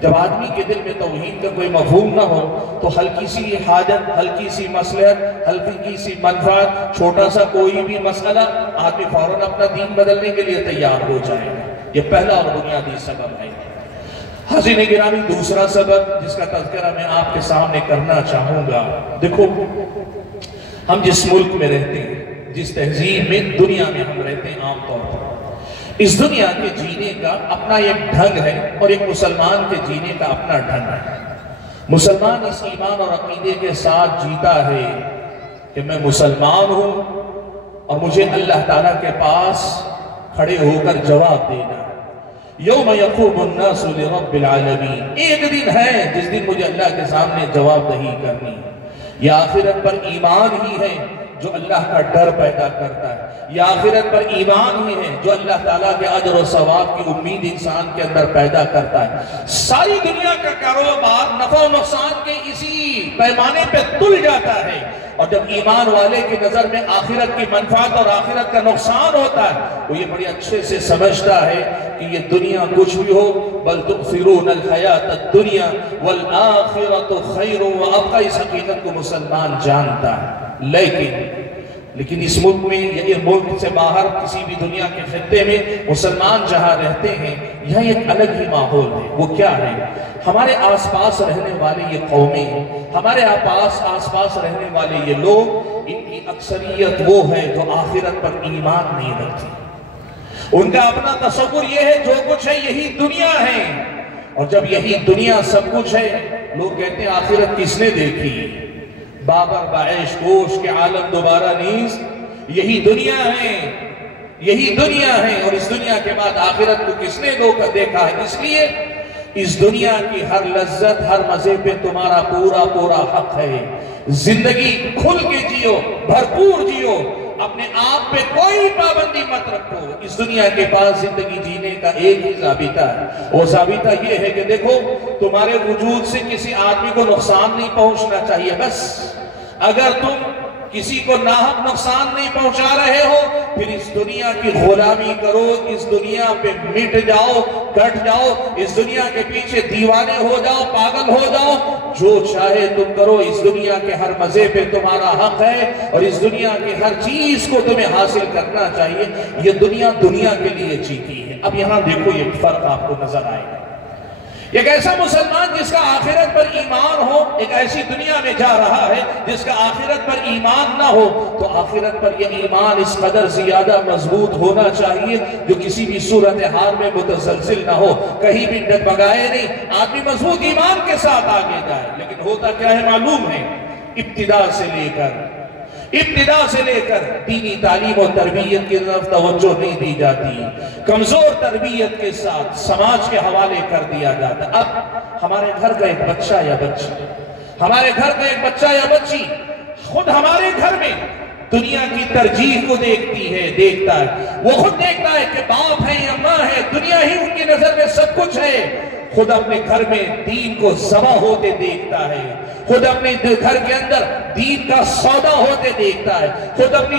جب آدمی کے دل میں توحید کا کوئی مفہوم نہ ہو تو ہلکی سی حاجت، ہلکی سی مصلحت، ہلکی سی منفعت، چھوٹا سا کوئی بھی مسئلہ، آدمی فوراً اپنا دین بدلنے کے لیے تیار ہو جائے گا۔ یہ پہلا اور بنیادی سبب ہے۔ حاضرین گرامی، دوسرا سبب جس کا تذکرہ میں آپ کے سامنے کرنا چاہوں گا، دیکھو ہم جس ملک میں رہتے ہیں، جس تہذیب میں، دنیا میں ہم رہتے ہیں، عام طور پر اس دنیا کے جینے کا اپنا ایک ڈھنگ ہے اور ایک مسلمان کے جینے کا اپنا ڈھنگ ہے۔ مسلمان اس ایمان اور عقیدے کے ساتھ جیتا ہے کہ میں مسلمان ہوں اور مجھے اللہ تعالیٰ کے پاس کھڑے ہو کر جواب دینا۔ یوم یقوم الناس لرب العالمین، ایک دن ہے جس دن مجھے اللہ کے سامنے جواب دہی کرنی۔ یہ آخرت پر ایمان ہی ہے جو اللہ کا ڈر پیدا کرتا ہے، یہ آخرت پر ایمان ہی ہے جو اللہ تعالیٰ کے اجر و ثواب کی امید انسان کے اندر پیدا کرتا ہے۔ ساری دنیا کا کاروبار نفع و نقصان کے اسی پیمانے پہ تل جاتا ہے، اور جب ایمان والے کی نظر میں آخرت کی منفعت اور آخرت کا نقصان ہوتا ہے، وہ یہ بڑی اچھے سے سمجھتا ہے کہ یہ دنیا کچھ بھی ہو، بل تؤثرون الحیات الدنیا والآخرۃ خیر وابقیٰ، اس حقیقت کو مسلمان جانتا ہے۔ لیکن اس ملک میں یا اس ملک سے باہر کسی بھی دنیا کے خطے میں مسلمان جہاں رہتے ہیں، یہاں ایک الگ ہی ماحول ہے۔ وہ کیا ہے؟ ہمارے آس پاس رہنے والے یہ قومیں، ہمارے آس پاس رہنے والے یہ لوگ، ان کی اکثریت وہ ہے جو آخرت پر ایمان نہیں رکھتی۔ ان کا اپنا تصور یہ ہے جو کچھ ہے یہی دنیا ہے، اور جب یہی دنیا سب کچھ ہے، لوگ کہتے ہیں آخرت کس نے دیکھی؟ بابر بعیش گوش کے عالم دوبارہ نیز، یہی دنیا ہے، یہی دنیا ہے، اور اس دنیا کے بعد آخرت کو کس نے دیکھا ہے؟ اس لیے اس دنیا کی ہر لذت، ہر مزے پہ تمہارا پورا حق ہے۔ زندگی کھل کے جیو، بھرپور جیو، اپنے آپ پہ کوئی پابندی مت رکھو۔ اس دنیا کے پاس زندگی جینے کا ایک ہی ضابطہ ہے، وہ ضابطہ یہ ہے کہ دیکھو تمہارے وجود سے کسی آدمی کو نقصان نہیں پہنچنا چاہیے، بس اگر تم کسی کو ناحق نقصان نہیں پہنچا رہے ہو، پھر اس دنیا کی غلامی کرو، اس دنیا پہ مٹ جاؤ، کٹ جاؤ، اس دنیا کے پیچھے دیوانے ہو جاؤ، پاگل ہو جاؤ، جو چاہے تم کرو۔ اس دنیا کے ہر مزے پہ تمہارا حق ہے، اور اس دنیا کی ہر چیز کو تمہیں حاصل کرنا چاہیے۔ یہ دنیا کے لیے جیتی ہے۔ اب یہاں دیکھو ایک فرق آپ کو نظر آئے گا۔ ایک ایسا مسلمان جس کا آخرت پر ایمان ہو، ایک ایسی دنیا میں جا رہا ہے جس کا آخرت پر ایمان نہ ہو، تو آخرت پر یہ ایمان اس قدر زیادہ مضبوط ہونا چاہیے جو کسی بھی صورتحال میں متزلزل نہ ہو، کہیں بھی ڈگمگائے نہیں، آدمی مضبوط ایمان کے ساتھ آگے جائے۔ لیکن ہوتا کیا ہے معلوم ہے، ابتدا سے لے کر دینی تعلیم و تربیت کی طرف توجہ نہیں دی جاتی، کمزور تربیت کے ساتھ سماج کے حوالے کر دیا جاتا۔ اب ہمارے گھر کا ایک بچہ یا بچی خود ہمارے گھر میں دنیا کی ترجیح کو دیکھتا ہے، وہ خود دیکھتا ہے کہ باپ ہے یا ماں ہے، دنیا ہی ان کی نظر میں سب کچھ ہے۔ خود اپنے گھر میں دین کو ذبح ہوتے دیکھتا ہے، خود اپنے گھر کے اندر دین کا سودا ہوتے دیکھتا ہے، خود اپنی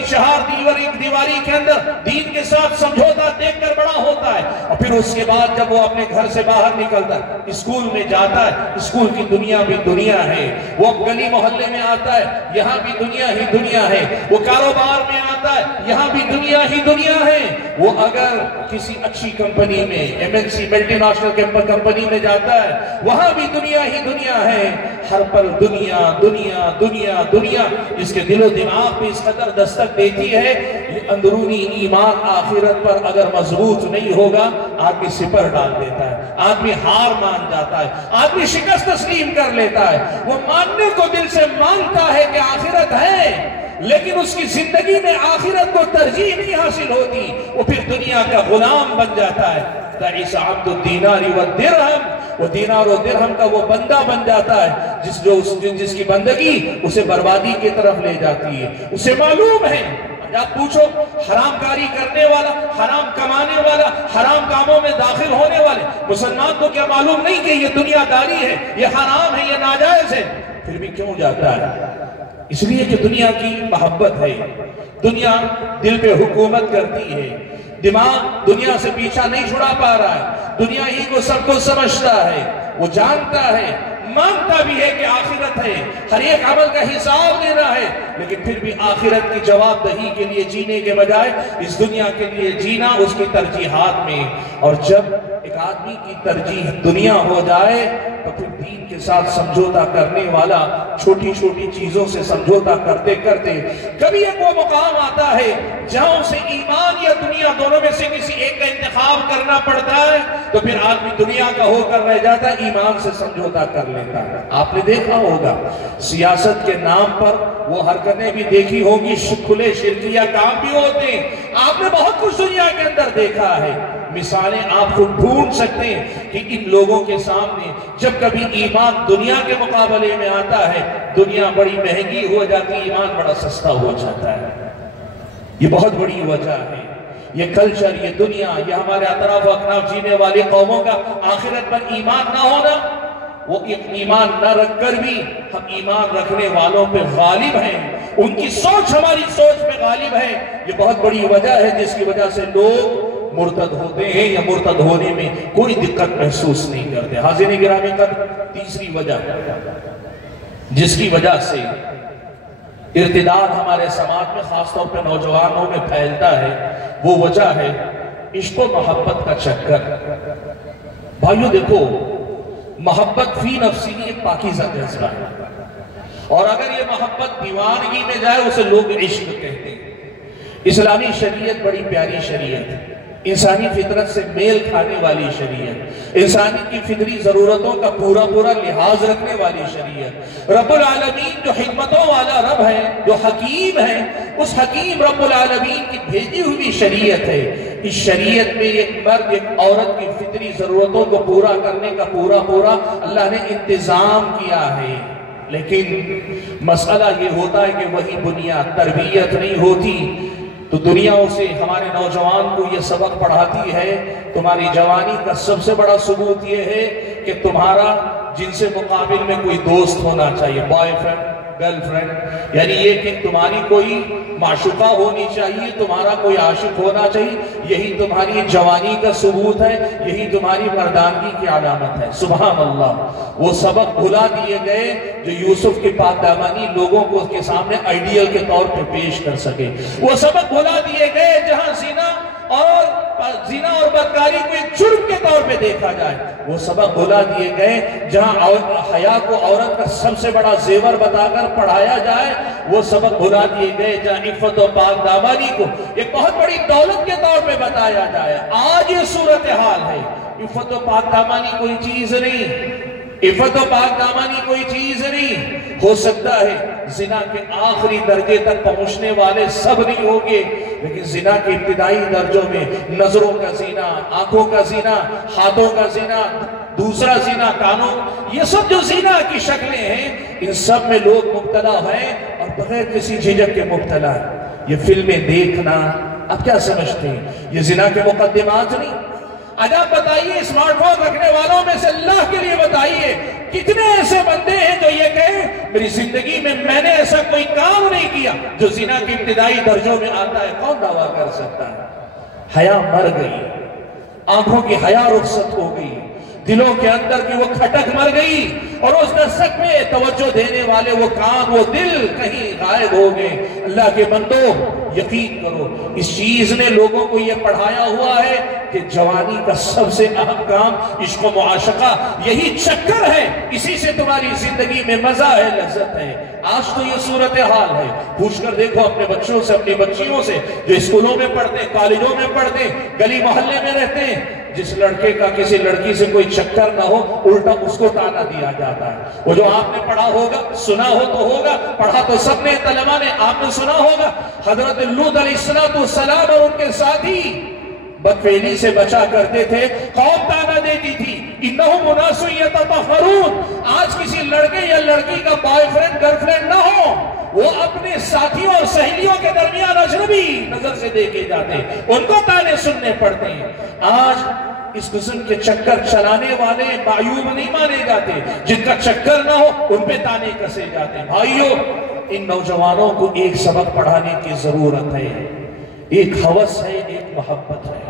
دیواری کے اندر دین کے ساتھ سمجھوتا دیکھ کر بڑا ہوتا ہے، اور پھر اس کے بعد جب وہ اپنے گھر سے باہر نکلتا ہے، اسکول میں جاتا ہے، اسکول کی دنیا بھی دنیا ہے، وہ گلی محلے میں آتا ہے، یہاں بھی دنیا ہی دنیا ہے، وہ کاروبار میں آتا ہے، یہاں بھی دنیا ہی دنیا ہے، وہ اگر کسی اچھی کمپنی میں MNC ملٹی نیشنل کمپنی میں جاتا ہے، وہاں بھی دنیا ہی دنیا ہے، ہر پل دنیا دنیا دنیا دنیا، اس کے دل و دماغ پہ اس قدر دستک دیتی ہے۔ یہ اندرونی ایمان آخرت پر اگر مضبوط نہیں ہوگا، آدمی سپر ڈال دیتا ہے، آدمی ہار مان جاتا ہے، آدمی شکست تسلیم کر لیتا ہے۔ وہ ماننے کو دل سے مانتا ہے کہ آخرت ہے، لیکن اس کی زندگی میں آخرت کو ترجیح نہیں حاصل ہوتی، وہ پھر دنیا کا غلام بن جاتا ہے۔ تعیس عبد الدینار والدرہم، وہ دینار و درہم کا وہ بندہ بن جاتا ہے جس کی بندگی اسے بربادی کی طرف لے جاتی ہے۔ اسے معلوم ہے، آپ پوچھو حرام کاری کرنے والا، حرام کمانے والا، حرام کاموں میں داخل ہونے والے مسلمان کو کیا معلوم نہیں کہ یہ دنیا داری ہے، یہ حرام ہے، یہ ناجائز ہے، پھر بھی کیوں جاتا ہے؟ اس لیے کہ دنیا کی محبت ہے، دنیا دل پہ حکومت کرتی ہے، دماغ دنیا سے پیچھا نہیں چھڑا پا رہا ہے، دنیا ہی کو سب کو سمجھتا ہے، وہ جانتا ہے، مانتا بھی ہے کہ آخرت ہے، ہر ایک عمل کا حساب لینا ہے، لیکن پھر بھی آخرت کی جواب دہی کے لیے جینے کے بجائے اس دنیا کے لیے جینا اس کی ترجیحات میں۔ اور جب ایک آدمی کی ترجیح دنیا ہو جائے تو پھر دین کے ساتھ سمجھوتا کرنے والا چھوٹی چھوٹی چیزوں سے سمجھوتا کرتے کرتے کبھی ایک وہ مقام آتا ہے جہاں اسے ایمان یا دنیا دونوں میں سے کسی ایک کا انتخاب کرنا پڑتا ہے، تو پھر آدمی دنیا کا ہو کر رہ جاتا ہے، ایمان سے سمجھوتا کر لیتا ہے۔ آپ نے دیکھا ہوگا سیاست کے نام پر وہ حرکتیں بھی دیکھی ہوگی، کھلے شرکیہ کام بھی ہوتے ہیں، آپ نے بہت کچھ دنیا کے اندر دیکھا ہے۔ مثالیں آپ کو ڈھونڈ سکتے ہیں کہ ان لوگوں کے سامنے جب کبھی ایمان دنیا کے مقابلے میں آتا ہے، دنیا بڑی مہنگی ہو جاتی، ایمان بڑا سستا ہو جاتا ہے۔ یہ بہت بڑی وجہ ہے۔ یہ کلچر، یہ دنیا، یہ ہمارے اطراف و اکناف جینے والے قوموں کا آخرت پر ایمان نہ ہونا، وہ ایمان نہ رکھ کر بھی ہم ایمان رکھنے والوں پہ غالب ہیں، ان کی سوچ ہماری سوچ پہ غالب ہے۔ یہ بہت بڑی وجہ ہے جس کی وجہ سے لوگ مرتد ہوتے ہیں یا مرتد ہونے میں کوئی دقت محسوس نہیں کرتے۔ حاضرین گرامی قدر، تیسری وجہ جس کی وجہ سے ارتداد ہمارے سماج میں خاص طور پہ نوجوانوں میں پھیلتا ہے، وہ وجہ ہے عشق و محبت کا چکر۔ بھائیو دیکھو، محبت فی نفسی ایک پاکیزہ جذبہ ہے، اور اگر یہ محبت دیوانگی میں جائے اسے لوگ عشق کہتے ہیں۔ اسلامی شریعت بڑی پیاری شریعت ہے، انسانی فطرت سے میل کھانے والی شریعت، انسانی کی فطری ضرورتوں کا پورا لحاظ رکھنے والی شریعت۔ رب العالمین جو حکمتوں والا رب ہے، جو حکیم ہے، اس حکیم رب العالمین کی بھیجی ہوئی شریعت ہے۔ اس شریعت میں ایک مرد ایک عورت کی فطری ضرورتوں کو پورا کرنے کا پورا اللہ نے انتظام کیا ہے، لیکن مسئلہ یہ ہوتا ہے کہ وہی بنیاد تربیت نہیں ہوتی، تو دنیا اسے ہمارے نوجوان کو یہ سبق پڑھاتی ہے۔ تمہاری جوانی کا سب سے بڑا ثبوت یہ ہے کہ تمہارا جن سے مقابل میں کوئی دوست ہونا چاہیے، بوائے فرینڈ، گرل فرینڈ، یعنی یہ کہ تمہاری کوئی معشوقہ ہونی چاہیے، تمہارا کوئی عاشق ہونا چاہیے، یہی تمہاری جوانی کا ثبوت ہے، یہی تمہاری مردانگی کی علامت ہے۔ سبحان اللہ، وہ سبق بھلا دیے گئے جو یوسف کے پاک دامانی لوگوں کو کے سامنے آئیڈیل کے طور پہ پیش کر سکے، وہ سبق بھلا دیے گئے جہاں زنا اور بدکاری کو ایک جرم کے طور پہ دیکھا جائے، وہ سبق بھلا دیے گئے جہاں حیا کو عورت کا سب سے بڑا زیور بتا کر پڑھایا جائے، وہ سبق بھلا دیے گئے جہاں عفت و پاک دامانی کو ایک بہت بڑی دولت کے طور پہ بتایا جائے۔ آج یہ صورتحال ہے، عفت و پاک دامانی کوئی چیز نہیں، عفت و پاک دامانی کوئی چیز نہیں۔ ہو سکتا ہے زنا کے آخری درجے تک پہنچنے والے سب نہیں ہوں گے، لیکن زنا کے ابتدائی درجوں میں نظروں کا زنا، آنکھوں کا زنا، ہاتھوں کا زنا، دوسرا زنا کانوں، یہ سب جو زنا کی شکلیں ہیں، ان سب میں لوگ مبتلا ہیں اور بغیر کسی جھجک کے مبتلا ہیں۔ یہ فلمیں دیکھنا، اب کیا سمجھتے ہیں یہ زنا کے مقدمات نہیں؟ آج آپ بتائیے، اسمارٹ فون رکھنے والوں میں سے اللہ کے لیے بتائیے کتنے ایسے بندے ہیں جو یہ کہیں میری زندگی میں میں نے ایسا کوئی کام نہیں کیا جو زنا کے ابتدائی درجوں میں آتا ہے؟ کون دعویٰ کر سکتا ہے؟ حیا مر گئی، آنکھوں کی حیا رخصت ہو گئی، دلوں کے اندر کی وہ کھٹک مر گئی، اور اس دستک میں توجہ دینے والے وہ کان، وہ دل کہیں غائب ہو گئے۔ اللہ کے بندو، یقین کرو اس چیز نے لوگوں کو یہ پڑھایا ہوا ہے کہ جوانی کا سب سے اہم کام عشق و معاشقہ، یہی چکر ہے، اسی سے تمہاری زندگی میں مزہ ہے، لذت ہے۔ آج تو یہ صورتحال ہے، پوچھ کر دیکھو اپنے بچوں سے، اپنی بچیوں سے جو اسکولوں میں پڑھتے ہیں، کالجوں میں پڑھتے ہیں، گلی محلے میں رہتے ہیں، جس لڑکے کا کسی لڑکی سے کوئی چکر نہ ہو، الٹا اس کو تانا دیا جاتا ہے۔ وہ جو آپ نے پڑھا ہوگا، سنا ہو تو ہوگا، پڑھا تو سب نے، طلبہ نے، آپ نے سنا ہوگا، حضرت لوط علیہ السلام اور ان کے ساتھی بدفعلی سے بچا کرتے تھے، قوم تانا دیتی تھی، انہم اناس یتطہرون۔ آج کسی لڑکے یا لڑکی کا بوائے فرینڈ گرل فرینڈ نہ ہو، وہ اپنے ساتھیوں اور سہیلیوں کے درمیان اجنبی نظر سے دیکھے جاتے ہیں، ان کو تانے سننے پڑتے ہیں۔ آج اس قسم کے چکر چلانے والے معیوب نہیں مانے جاتے، جن کا چکر نہ ہو ان پہ تانے کسے جاتے ہیں۔ بھائیو، ان نوجوانوں کو ایک سبق پڑھانے کی ضرورت ہے، ایک ہوس ہے، ایک محبت ہے۔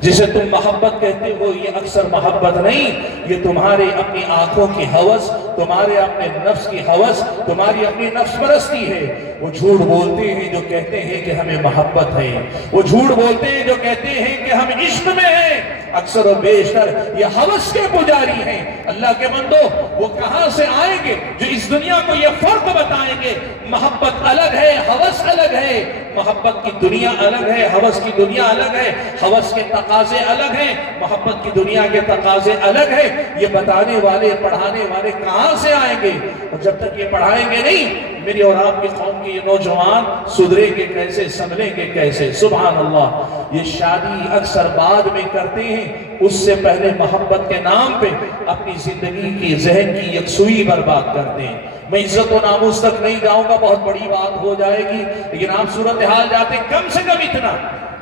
جسے تم محبت کہتے ہو یہ اکثر محبت نہیں، یہ تمہارے اپنی آنکھوں کی ہوس، تمہارے اپنے نفس کی ہوس، تمہاری اپنی نفس پرستی ہے۔ وہ جھوٹ بولتے ہیں جو کہتے ہیں کہ ہمیں محبت ہے، وہ جھوٹ بولتے ہیں جو کہتے ہیں کہ ہم عشق میں ہیں، اکثر و بیشتر یہ ہوس کے پجاری ہیں۔ اللہ کے بندو، وہ کہاں سے آئیں گے جو اس دنیا کو یہ فرق بتائیں گے؟ محبت الگ ہے، ہوس الگ ہے، محبت کی دنیا الگ ہے، ہوس کی دنیا الگ ہے، ہوس کے تقاضے الگ ہیں، محبت کی دنیا کے تقاضے الگ ہیں۔ یہ بتانے والے، پڑھانے والے کہاں سے آئیں گے؟ اور جب تک یہ پڑھائیں گے نہیں، میری اور آپ کی قوم کے یہ نوجوان سدھریں گے کیسے، سنبھلیں گے کیسے؟ سبحان اللہ، یہ شادی اکثر بعد میں کرتے ہیں، اس سے پہلے محبت کے نام پہ اپنی زندگی کی، ذہن کی یکسوئی برباد کرتے ہیں۔ میں عزت و ناموس تک نہیں جاؤں گا، بہت بڑی بات ہو جائے گی، لیکن آپ صورتحال جاتے کم سے کم اتنا،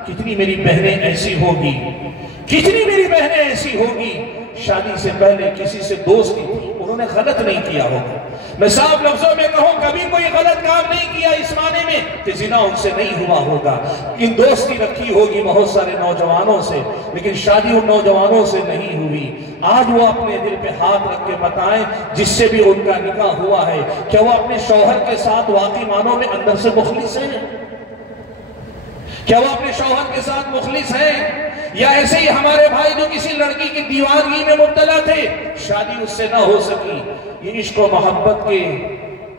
کتنی میری بہنیں ایسی ہوگی، کتنی میری بہنیں ایسی ہوگی شادی سے پہلے کسی سے دوستی تھی، انہوں نے غلط نہیں کیا ہوگا۔ میں صاف لفظوں میں کہوں، کبھی کوئی غلط کام نہیں کیا اس معنی میں کہ زنا ان سے نہیں ہوا ہوگا، ان دوستی رکھی ہوگی بہت سارے نوجوانوں سے، لیکن شادی ان نوجوانوں سے نہیں ہوئی۔ آج وہ اپنے دل پہ ہاتھ رکھ کے بتائیں، جس سے بھی ان کا نکاح ہوا ہے، کیا وہ اپنے شوہر کے ساتھ واقعی معنوں میں اندر سے مخلص ہیں؟ کیا وہ اپنے شوہر کے ساتھ مخلص ہیں؟ یا ایسے ہی ہمارے بھائی جو کسی لڑکی کی دیوانگی میں مبتلا تھے، شادی اس سے نہ ہو سکی؟ یہ عشق و محبت کے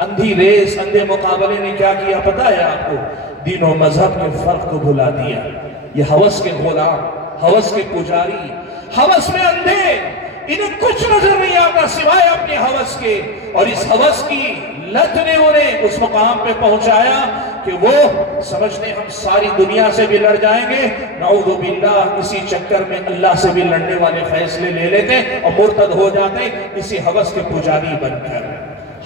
اندھی ریس، اندھے مقابلے نے کیا کیا پتہ ہے آپ کو؟ دین و مذہب کے فرق کو بھلا دیا۔ یہ ہوس کے غلام، ہوس کے پجاری، ہوس میں اندھے، انہیں کچھ نظر نہیں آتا سوائے اپنے ہوس کے، اور اس ہوس کی لت نے انہیں اس مقام پہ پہنچایا کہ وہ سمجھتے ہم ساری دنیا سے بھی لڑ جائیں گے، نعوذ باللہ، اسی چکر میں اللہ سے بھی لڑنے والے فیصلے لے لیتے اور مرتد ہو جاتے اسی ہوس کے پجاری بن کر۔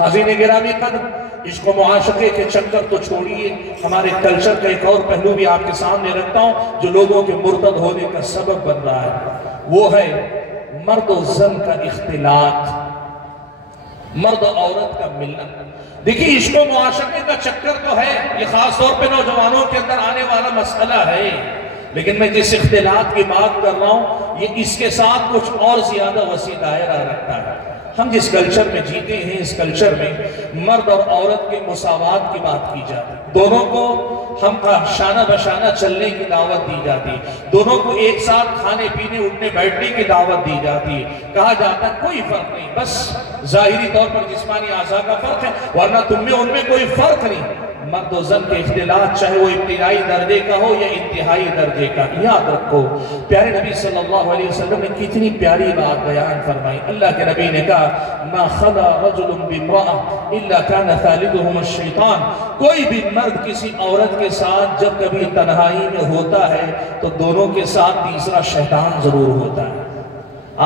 حاضرین گرامی قدر، عشق و معاشقے کے چکر تو چھوڑیے، ہمارے کلچر کا ایک اور پہلو بھی آپ کے سامنے رکھتا ہوں جو لوگوں کے مرتد ہونے کا سبب بن رہا ہے، وہ ہے مرد و زن کا اختلاط، مرد و عورت کا ملنا۔ دیکھیے، عشق و معاشقے کا چکر تو ہے، یہ خاص طور پہ نوجوانوں کے اندر آنے والا مسئلہ ہے، لیکن میں جس اختلاط کی بات کر رہا ہوں یہ اس کے ساتھ کچھ اور زیادہ وسیع دائرہ رکھتا ہے۔ ہم جس کلچر میں جیتے ہیں، اس کلچر میں مرد اور عورت کے مساوات کی بات کی جاتی ہے، دونوں کو ہم کا شانہ بشانہ چلنے کی دعوت دی جاتی ہے، دونوں کو ایک ساتھ کھانے پینے اٹھنے بیٹھنے کی دعوت دی جاتی ہے، کہا جاتا ہے کوئی فرق نہیں، بس ظاہری طور پر جسمانی اعضاء کا فرق ہے، ورنہ تم میں ان میں کوئی فرق نہیں۔ مرد و زن کے اختلاط چاہے وہ ابتدائی درجے کا ہو یا انتہائی درجے کا، یاد رکھو پیارے نبی صلی اللہ علیہ وسلم نے کتنی پیاری بات بیان فرمائی۔ اللہ کے نبی نے کہا ما خلا رجل بامرأة الا كان ثالثهما الشیطان، کوئی بھی مرد کسی عورت کے ساتھ جب کبھی تنہائی میں ہوتا ہے تو دونوں کے ساتھ تیسرا شیطان ضرور ہوتا ہے۔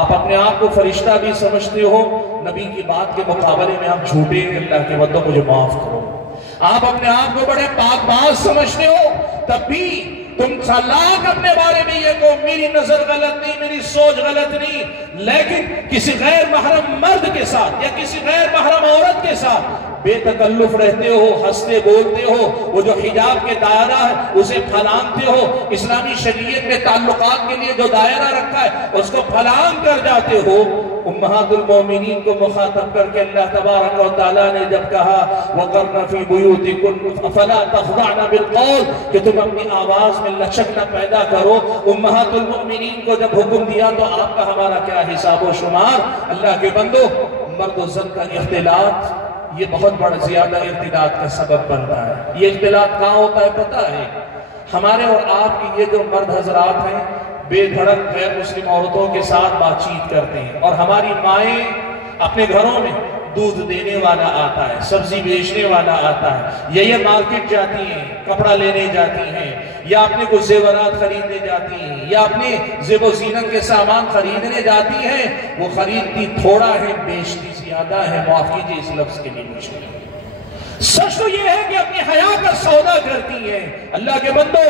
آپ اپنے آپ کو فرشتہ بھی سمجھتے ہو، نبی کی بات کے مقابلے میں آپ جھوٹے ہیں، اللہ کے بندوں مجھے معاف کرو۔ آپ اپنے آپ کو بڑے پاک باز سمجھتے ہو، تب بھی تم لاکھ اپنے بارے میں یہ کہو میری نظر غلط نہیں، میری سوچ غلط نہیں، لیکن کسی غیر محرم مرد کے ساتھ یا کسی غیر محرم عورت کے ساتھ بے تکلف رہتے ہو، ہنستے بولتے ہو، وہ جو حجاب کے دائرہ ہے اسے پھلانگتے ہو، اسلامی شریعت میں تعلقات کے لیے جو دائرہ رکھا ہے اس کو پھلانگ کر جاتے ہو۔ امہات المومنین کو مخاطب کر کے اللہ تبارک و تعالیٰ نے جب کہا وَقَرْنَ فِي بُيُوتِكُنَّ فَلَا تَخْضَعْنَ بِالْقَوْلِ کہ تم اپنی آواز میں لچک نہ پیدا کرو، امہات المؤمنین کو جب حکم دیا تو آپ کا ہمارا کیا حساب و شمار۔ اللہ کے بندو، مرد و زن کا اختلاط یہ بہت بڑا زیادہ ارتداد کا سبب بنتا ہے۔ یہ اختلاط کہاں ہوتا ہے پتہ ہے؟ ہمارے اور آپ کی یہ جو مرد حضرات ہیں بے دھڑک غیر مسلم عورتوں کے ساتھ بات چیت کرتے ہیں، اور ہماری مائیں اپنے گھروں میں دودھ دینے والا آتا ہے، سبزی بیچنے والا آتا ہے، یا یہ مارکیٹ جاتی ہیں، کپڑا لینے جاتی ہیں، یا اپنے کچھ زیورات خریدنے جاتی ہیں، یا اپنے زیب و زینت کے سامان خریدنے جاتی ہیں، وہ خریدتی تھوڑا ہے بیچتی زیادہ ہے، معاف کیجیے اس لفظ کے لیے مجھے۔ سچ تو یہ ہے کہ اپنی حیا کا سودا کرتی ہیں۔ اللہ کے بندو،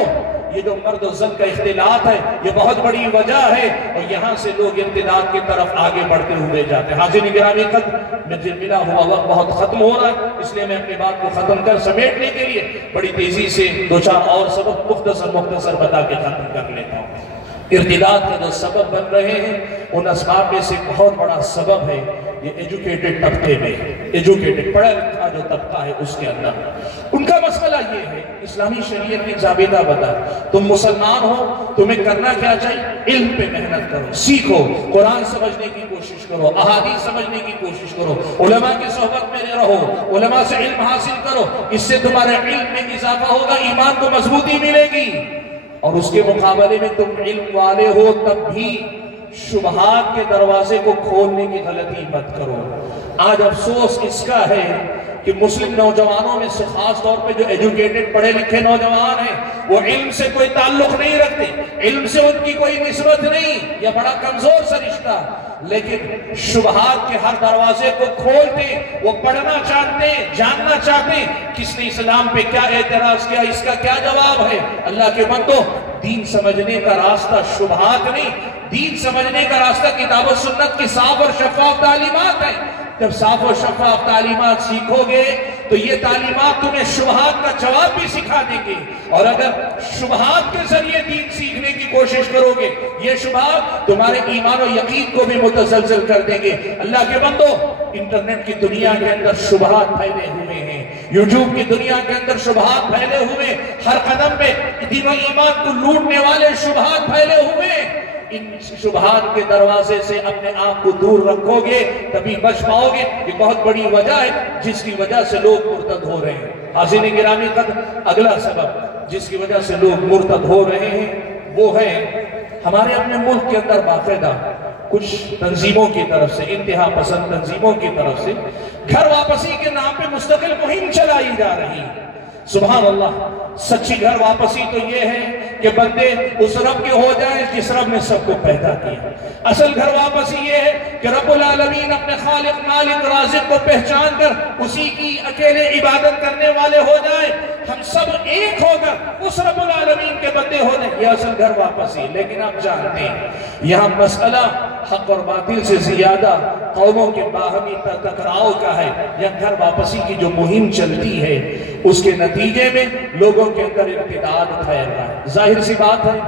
یہ جو مرد و زن کا اختلاط ہے یہ بہت بڑی وجہ ہے، اور یہاں سے لوگ ارتداد کی طرف آگے بڑھتے ہوئے جاتے ہیں۔ حاضرین گرامی قدر، مجھے ملا ہوا وقت بہت ختم ہو رہا ہے، اس لیے میں اپنی بات کو ختم کر سمیٹنے کے لیے بڑی تیزی سے دو چار اور سبب مختصر بتا کے ختم کر لیتا ہوں۔ ارتداد کے جو سبب بن رہے ہیں ان اسباب میں سے بہت بڑا سبب ہے یہ ایجوکیٹڈ طبقے میں، ایجوکیٹڈ پڑھا لکھا جو طبقہ ہے اس کے اندر ان کا مسئلہ یہ ہے۔ اسلامی شریعت نے ضابطہ بتایا، تم مسلمان ہو، تمہیں کرنا کیا چاہیے؟ علم پہ محنت کرو، سیکھو، قرآن سمجھنے کی کوشش کرو، احادیث سمجھنے کی کوشش کرو، علماء کی صحبت میں رہو، علماء سے علم حاصل کرو، اس سے تمہارے علم میں اضافہ ہوگا، ایمان کو مضبوطی ملے گی۔ اور اس کے مقابلے میں تم علم والے ہو تب بھی شبہات کے دروازے کو کھولنے کی غلطی مت کرو۔ آج افسوس اس کا ہے کہ مسلم نوجوانوں میں سے خاص طور پہ جو ایجوکیٹڈ پڑھے لکھے نوجوان ہیں وہ علم سے کوئی تعلق نہیں رکھتے، علم سے ان کی کوئی نسبت نہیں، یہ بڑا کمزور سا رشتہ، لیکن شبہات کے ہر دروازے کو کھولتے، وہ پڑھنا چاہتے ہیں، جاننا چاہتے ہیں کس نے اسلام پہ کیا اعتراض کیا، اس کا کیا جواب ہے۔ اللہ کے بندو، دین سمجھنے کا راستہ شبہات نہیں، دین سمجھنے کا راستہ کتاب و سنت کی صاف اور شفاف تعلیمات ہے۔ جب صاف و شفاف تعلیمات سیکھو گے تو یہ تعلیمات تمہیں شبہات کا جواب بھی سکھا دیں گے، اور اگر شبہات کے ذریعے دین سیکھنے کی کوشش کرو گے یہ شبہات تمہارے ایمان و یقین کو بھی متزلزل کر دیں گے۔ اللہ کے بندو، انٹرنیٹ کی دنیا کے اندر شبہات پھیلے ہوئے ہیں، یوٹیوب کی دنیا کے اندر شبہات پھیلے ہوئے، ہر قدم پہ دین و ایمان کو لوٹنے والے شبہات پھیلے ہوئے۔ ان شبہات کے دروازے سے اپنے آپ کو دور رکھو گے تبھی بچ پاؤ گے۔ یہ بہت بڑی وجہ ہے جس کی وجہ سے لوگ مرتد ہو رہے ہیں۔ حاضرین گرامی قدر، اگلا سبب جس کی وجہ سے لوگ مرتد ہو رہے ہیں وہ ہے ہمارے اپنے ملک کے اندر باقاعدہ کچھ تنظیموں کی طرف سے، انتہا پسند تنظیموں کی طرف سے گھر واپسی کے نام پہ مستقل مہم چلائی جا رہی ہے۔ سبحان اللہ، سچی گھر واپسی تو یہ ہے کہ بندے اس رب کے ہو جائیں جس رب نے سب کو پیدا کیا۔ اصل گھر واپسی یہ ہے کہ رب العالمین اپنے خالق مالک رازق کو پہچان کر اسی کی اکیلے عبادت کرنے والے ہو جائیں، ہم سب ایک ہو کر اس رب العالمین کے بندے ہو جائیں، یہ اصل گھر واپسی۔ لیکن آپ جانتے ہیں یہاں مسئلہ حق اور باطل سے زیادہ قوموں کے باہمی ٹکراؤ کا ہے۔ یہ گھر واپسی کی جو مہم چلتی ہے اس کے نتیجے میں لوگوں کے اندر ارتداد پھیل رہا ہے۔ ظاہر سی بات ہے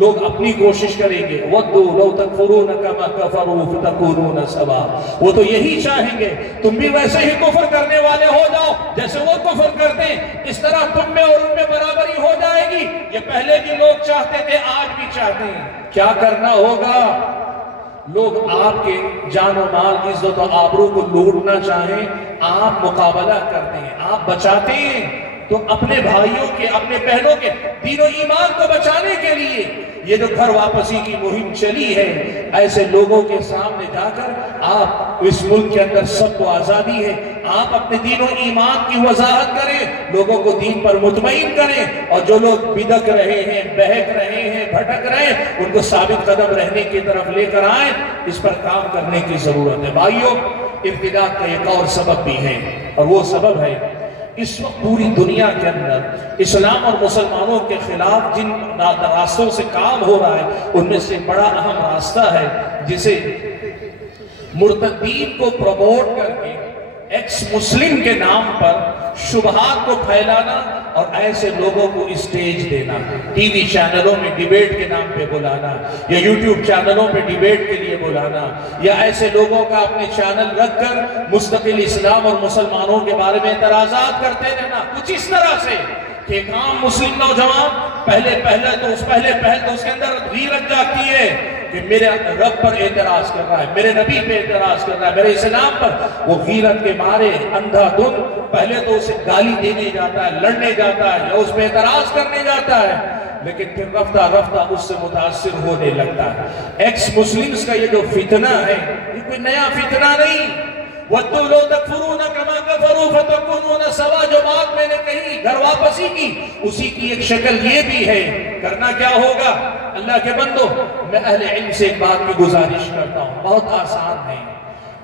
لوگ اپنی کوشش کریں گے، وَدُّوا لَوْ تَكْفُرُونَ كَمَا كَفَرُوا فَتَكُونُونَ سَوَاءً، وہ تو یہی چاہیں گے تم بھی ویسے ہی کفر کرنے والے ہو جاؤ جیسے وہ کفر کرتے ہیں، اس طرح تم میں اور ان میں برابری ہو جائے گی۔ یہ پہلے بھی لوگ چاہتے تھے، آج بھی چاہتے ہیں۔ کیا کرنا ہوگا؟ لوگ آپ کے جان و مال، عزت و آبرو کو لوٹنا چاہیں، آپ مقابلہ کرتے ہیں، آپ بچاتے ہیں، تو اپنے بھائیوں کے، اپنے بہنوں کے دین و ایمان کو بچانے کے لیے یہ جو گھر واپسی کی مہم چلی ہے، ایسے لوگوں کے سامنے جا کر آپ اس ملک کے اندر سب کو آزادی ہے، آپ اپنے دین و ایمان کی وضاحت کریں، لوگوں کو دین پر مطمئن کریں، اور جو لوگ بدک رہے ہیں، بہک رہے ہیں، بھٹک رہے ہیں، ان کو ثابت قدم رہنے کی طرف لے کر آئیں۔ اس پر کام کرنے کی ضرورت ہے۔ بھائیوں، ارتداد کا ایک اور سبب بھی ہے، اور وہ سبب ہے اس وقت پوری دنیا کے اندر اسلام اور مسلمانوں کے خلاف جن راستوں سے کام ہو رہا ہے ان میں سے بڑا اہم راستہ ہے جسے مرتدین کو پروموٹ کر کے ایکس مسلم کے نام پر شبہات کو پھیلانا اور ایسے لوگوں کو اسٹیج دینا، ٹی وی چینلوں میں ڈیبیٹ کے نام پہ بلانا، یا یوٹیوب چینلوں پہ ڈیبیٹ کے لیے بلانا، یا ایسے لوگوں کا اپنے چینل رکھ کر مستقل اسلام اور مسلمانوں کے بارے میں اعتراضات کرتے رہنا، کچھ اس طرح سے کہ ایک عام مسلم نوجوان پہلے تو اس کے اندر غیرت جاگتی ہے کہ میرے رب پر اعتراض کر رہا ہے، میرے نبی پہ اعتراض کر رہا ہے، میرے اسلام پر، وہ غیرت کے مارے اندھا دھند پہلے تو اسے گالی دینے جاتا ہے، لڑنے جاتا ہے، یا اس پہ اعتراض کرنے جاتا ہے، لیکن پھر رفتہ رفتہ اس سے متاثر ہونے لگتا ہے۔ ایکس مسلمز کا یہ جو فتنہ ہے یہ کوئی نیا فتنہ نہیں۔ وَدُّوا لَوْ تَكْفُرُونَ كَمَا كَفَرُوا فَتَكُونُونَ سَوَاءً، جو بات میں نے کہی گھر واپسی کی، اسی کی ایک شکل یہ بھی ہے۔ کرنا کیا ہوگا؟ اللہ کے بندو، میں اہل علم سے ایک بات کی گزارش کرتا ہوں، بہت آسان ہے۔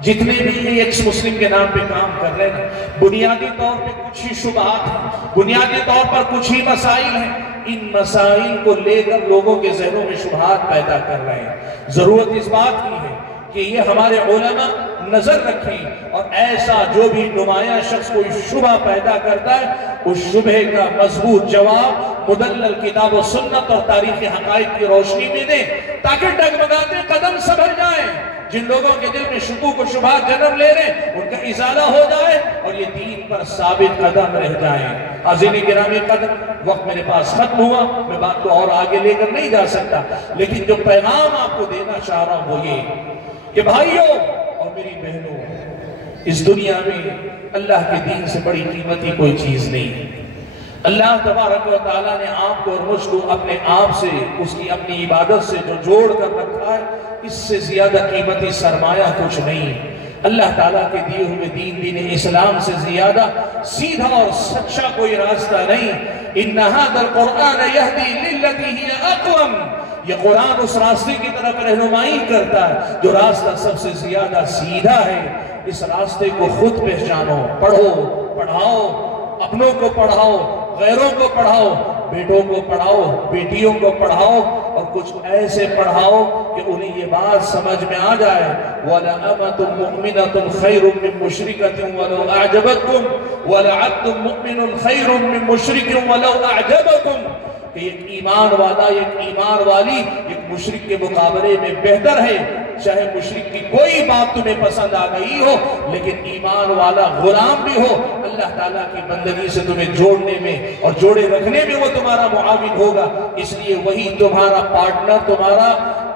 جتنے بھی ایکس مسلم کے نام پہ کام کر رہے ہیں، بنیادی طور پہ کچھ ہی شبہات ہیں، بنیادی طور پر کچھ ہی مسائل ہیں، ان مسائل کو لے کر لوگوں کے ذہنوں میں شبہات پیدا کر رہے ہیں۔ ضرورت اس بات کی ہے کہ یہ ہمارے علماء نظر رکھیں، اور ایسا جو بھی نمایاں شخص کوئی شبہ پیدا کرتا ہے اس شبہ کا مضبوط جواب مدلل کتاب و سنت اور تاریخ حقائق کی روشنی میں دیں، تاکہ ڈگمگاتے قدم سنبھل جائیں۔ جن لوگوں کے دل میں شکوک و شبہات جنم لے رہے ہیں ان کا ازالہ ہو جائے اور یہ دین پر ثابت قدم رہ جائیں۔ حاضرین گرامی قدر، وقت میرے پاس ختم ہوا، میں بات کو اور آگے لے کر نہیں جا سکتا، لیکن جو پیغام آپ کو دینا چاہ رہا ہوں وہ یہ کہ بھائیوں اور میری بہنوں، اس دنیا میں اللہ کے دین سے بڑی قیمتی کوئی چیز نہیں۔ اللہ تبارک و تعالیٰ نے آپ کو اور مجھ کو اپنے آپ سے، اس کی اپنی عبادت سے جو جوڑ کر رکھا ہے، اس سے زیادہ قیمتی سرمایہ کچھ نہیں۔ اللہ تعالیٰ کے دیے ہوئے دین اسلام سے زیادہ سیدھا اور سچا کوئی راستہ نہیں. ان ھذا القرآن یہدی للتی ہی اقوم. یہ قرآن اس راستے کی طرف رہنمائی کرتا ہے جو راستہ سب سے زیادہ سیدھا ہے. اس راستے کو خود پہچانو، پڑھو، پڑھاؤ، اپنوں کو پڑھاؤ، غیروں کو پڑھاؤ، بیٹوں کو پڑھاؤ، بیٹیوں کو پڑھاؤ، اور کچھ ایسے پڑھاؤ کہ انہیں یہ بات سمجھ میں آ جائے. وَلَأَمَةٌ مُؤْمِنَةٌ خَيْرٌ مِّن مُشْرِكَةٍ وَلَوْ أَعْجَبَتْكُمْ وَلَعَبْدٌ مُؤْمِنٌ خَيْرٌ مِّن مُشْرِكٍ وَلَوْ أَعْجَبَكُمْ. کہ ایک ایمان والا، ایک ایمان والی ایک مشرک کے مقابلے میں بہتر ہے. چاہے مشرک کی کوئی بات تمہیں پسند آ گئی ہو، لیکن ایمان والا غلام بھی ہو، اللہ تعالیٰ کی بندگی سے تمہیں جوڑنے میں اور جوڑے رکھنے میں وہ تمہارا معاون ہوگا. اس لیے وہی تمہارا پارٹنر، تمہارا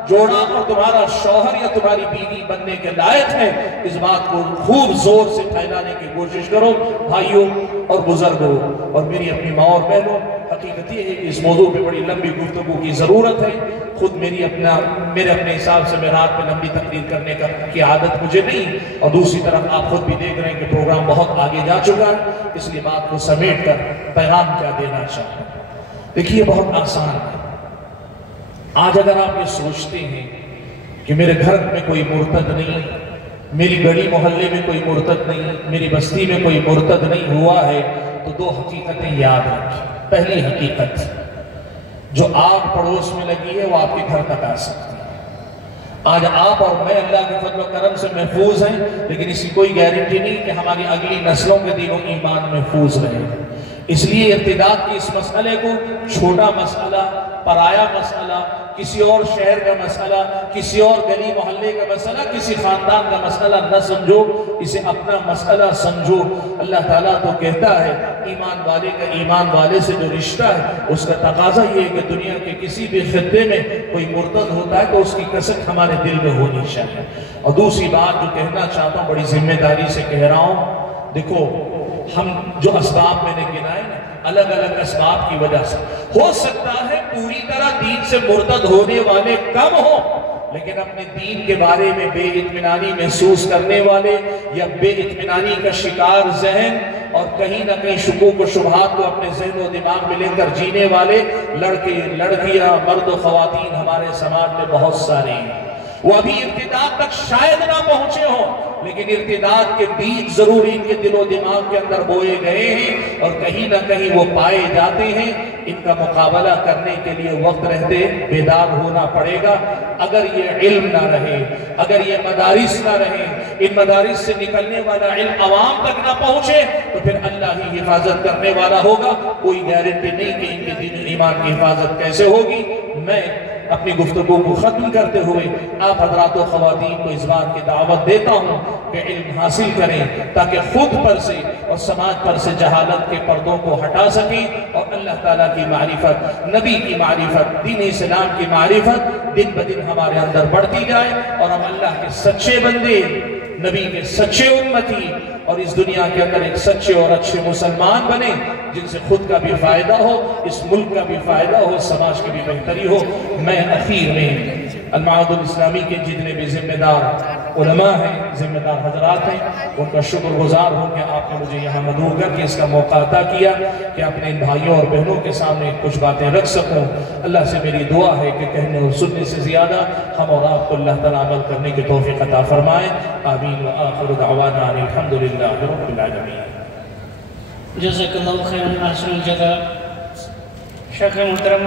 جوڑا اور تمہارا شوہر یا تمہاری بیوی بننے کے لائق ہے. اس بات کو خوب زور سے پھیلانے کی کوشش کرو بھائیوں اور بزرگوں اور میری اپنی ماں اور بہنوں. حقیقت یہ ہے کہ اس موضوع پہ بڑی لمبی گفتگو کی ضرورت ہے. خود میرے اپنے حساب سے میں رات میں لمبی تقریر کرنے کی عادت مجھے نہیں، اور دوسری طرف آپ خود بھی دیکھ رہے ہیں کہ پروگرام بہت آگے جا چکا ہے. اس لیے بات کو سمیٹ کر پیغام کیا دینا چاہتا ہوں. دیکھیے بہت آسان ہے. آج اگر آپ یہ سوچتے ہیں کہ میرے گھر میں کوئی مرتد نہیں، میری گلی محلے میں کوئی مرتد نہیں، میری بستی میں کوئی مرتد نہیں ہوا ہے، تو دو حقیقتیں یاد رکھیں. پہلی حقیقت، جو آگ پڑوس میں لگی ہے وہ آپ کے گھر تک آ سکتی ہے. آج آپ اور میں اللہ کے فضل و کرم سے محفوظ ہیں، لیکن اس کی کوئی گارنٹی نہیں کہ ہماری اگلی نسلوں کے دل و ایمان محفوظ رہے. اس لیے ارتداد کی اس مسئلے کو چھوٹا مسئلہ، پرایا مسئلہ، کسی اور شہر کا مسئلہ، کسی اور گلی محلے کا مسئلہ، کسی خاندان کا مسئلہ نہ سمجھو، اسے اپنا مسئلہ سمجھو. اللہ تعالیٰ تو کہتا ہے ایمان والے کا ایمان والے سے جو رشتہ ہے اس کا تقاضا یہ ہے کہ دنیا کے کسی بھی خطے میں کوئی مرتد ہوتا ہے تو اس کی کسک ہمارے دل میں ہونی چاہیے. اور دوسری بات جو کہنا چاہتا ہوں، بڑی ذمہ داری سے کہہ رہا ہوں، دیکھو ہم جو اسباب میں نے گنائے نا، الگ الگ اسباب کی وجہ سے ہو سکتا ہے پوری طرح دین سے مرتد ہونے والے کم ہوں، لیکن اپنے دین کے بارے میں بے اطمینانی محسوس کرنے والے یا بے اطمینانی کا شکار ذہن اور کہیں نہ کہیں شکوک و شبہات کو اپنے ذہن و دماغ میں لے کر جینے والے لڑکے، لڑکیاں، مرد و خواتین ہمارے سماج میں بہت سارے ہیں. وہ ابھی ارتداد تک شاید نہ پہنچے ہوں، لیکن ارتداد کے بیج ضرور ان کے دل و دماغ کے اندر بوئے گئے ہیں اور کہیں نہ کہیں وہ پائے جاتے ہیں. ان کا مقابلہ کرنے کے لیے وقت رہتے بیدار ہونا پڑے گا. اگر یہ علم نہ رہے، اگر یہ مدارس نہ رہے، ان مدارس سے نکلنے والا علم عوام تک نہ پہنچے، تو پھر اللہ ہی حفاظت کرنے والا ہوگا. کوئی گارنٹی نہیں کہ ان کے دین ایمان کی حفاظت کیسے ہوگی. میں اپنی گفتگو کو ختم کرتے ہوئے آپ حضرات و خواتین کو اس بات کی دعوت دیتا ہوں کہ علم حاصل کریں تاکہ خود پر سے اور سماج پر سے جہالت کے پردوں کو ہٹا سکیں اور اللہ تعالیٰ کی معرفت، نبی کی معرفت، دین اسلام کی معرفت دن بدن ہمارے اندر بڑھتی جائے اور ہم اللہ کے سچے بندے، نبی کے سچے امتی اور اس دنیا کے اندر ایک سچے اور اچھے مسلمان بنے جن سے خود کا بھی فائدہ ہو، اس ملک کا بھی فائدہ ہو، سماج کی بھی بہتری ہو. میں اخیر میں المعہد الاسلامی کے جتنے بھی ذمہ دار علماء ہیں، ذمہ دار حضرات ہیں، ان کا شکر گزار ہوں کہ آپ نے مجھے یہاں مدعو کر کے اس کا موقع عطا کیا کہ اپنے ان بھائیوں اور بہنوں کے سامنے کچھ باتیں رکھ سکوں. اللہ سے میری دعا ہے کہ کہنے اور سننے سے زیادہ ہم اور آپ کو اللہ تعالیٰ عمل کرنے کی توفیق عطا فرمائے. آمین وآخر دعوانا الحمدللہ رب العالمین. جزاک اللہ خیر احسن الجزاء. شیخ محترم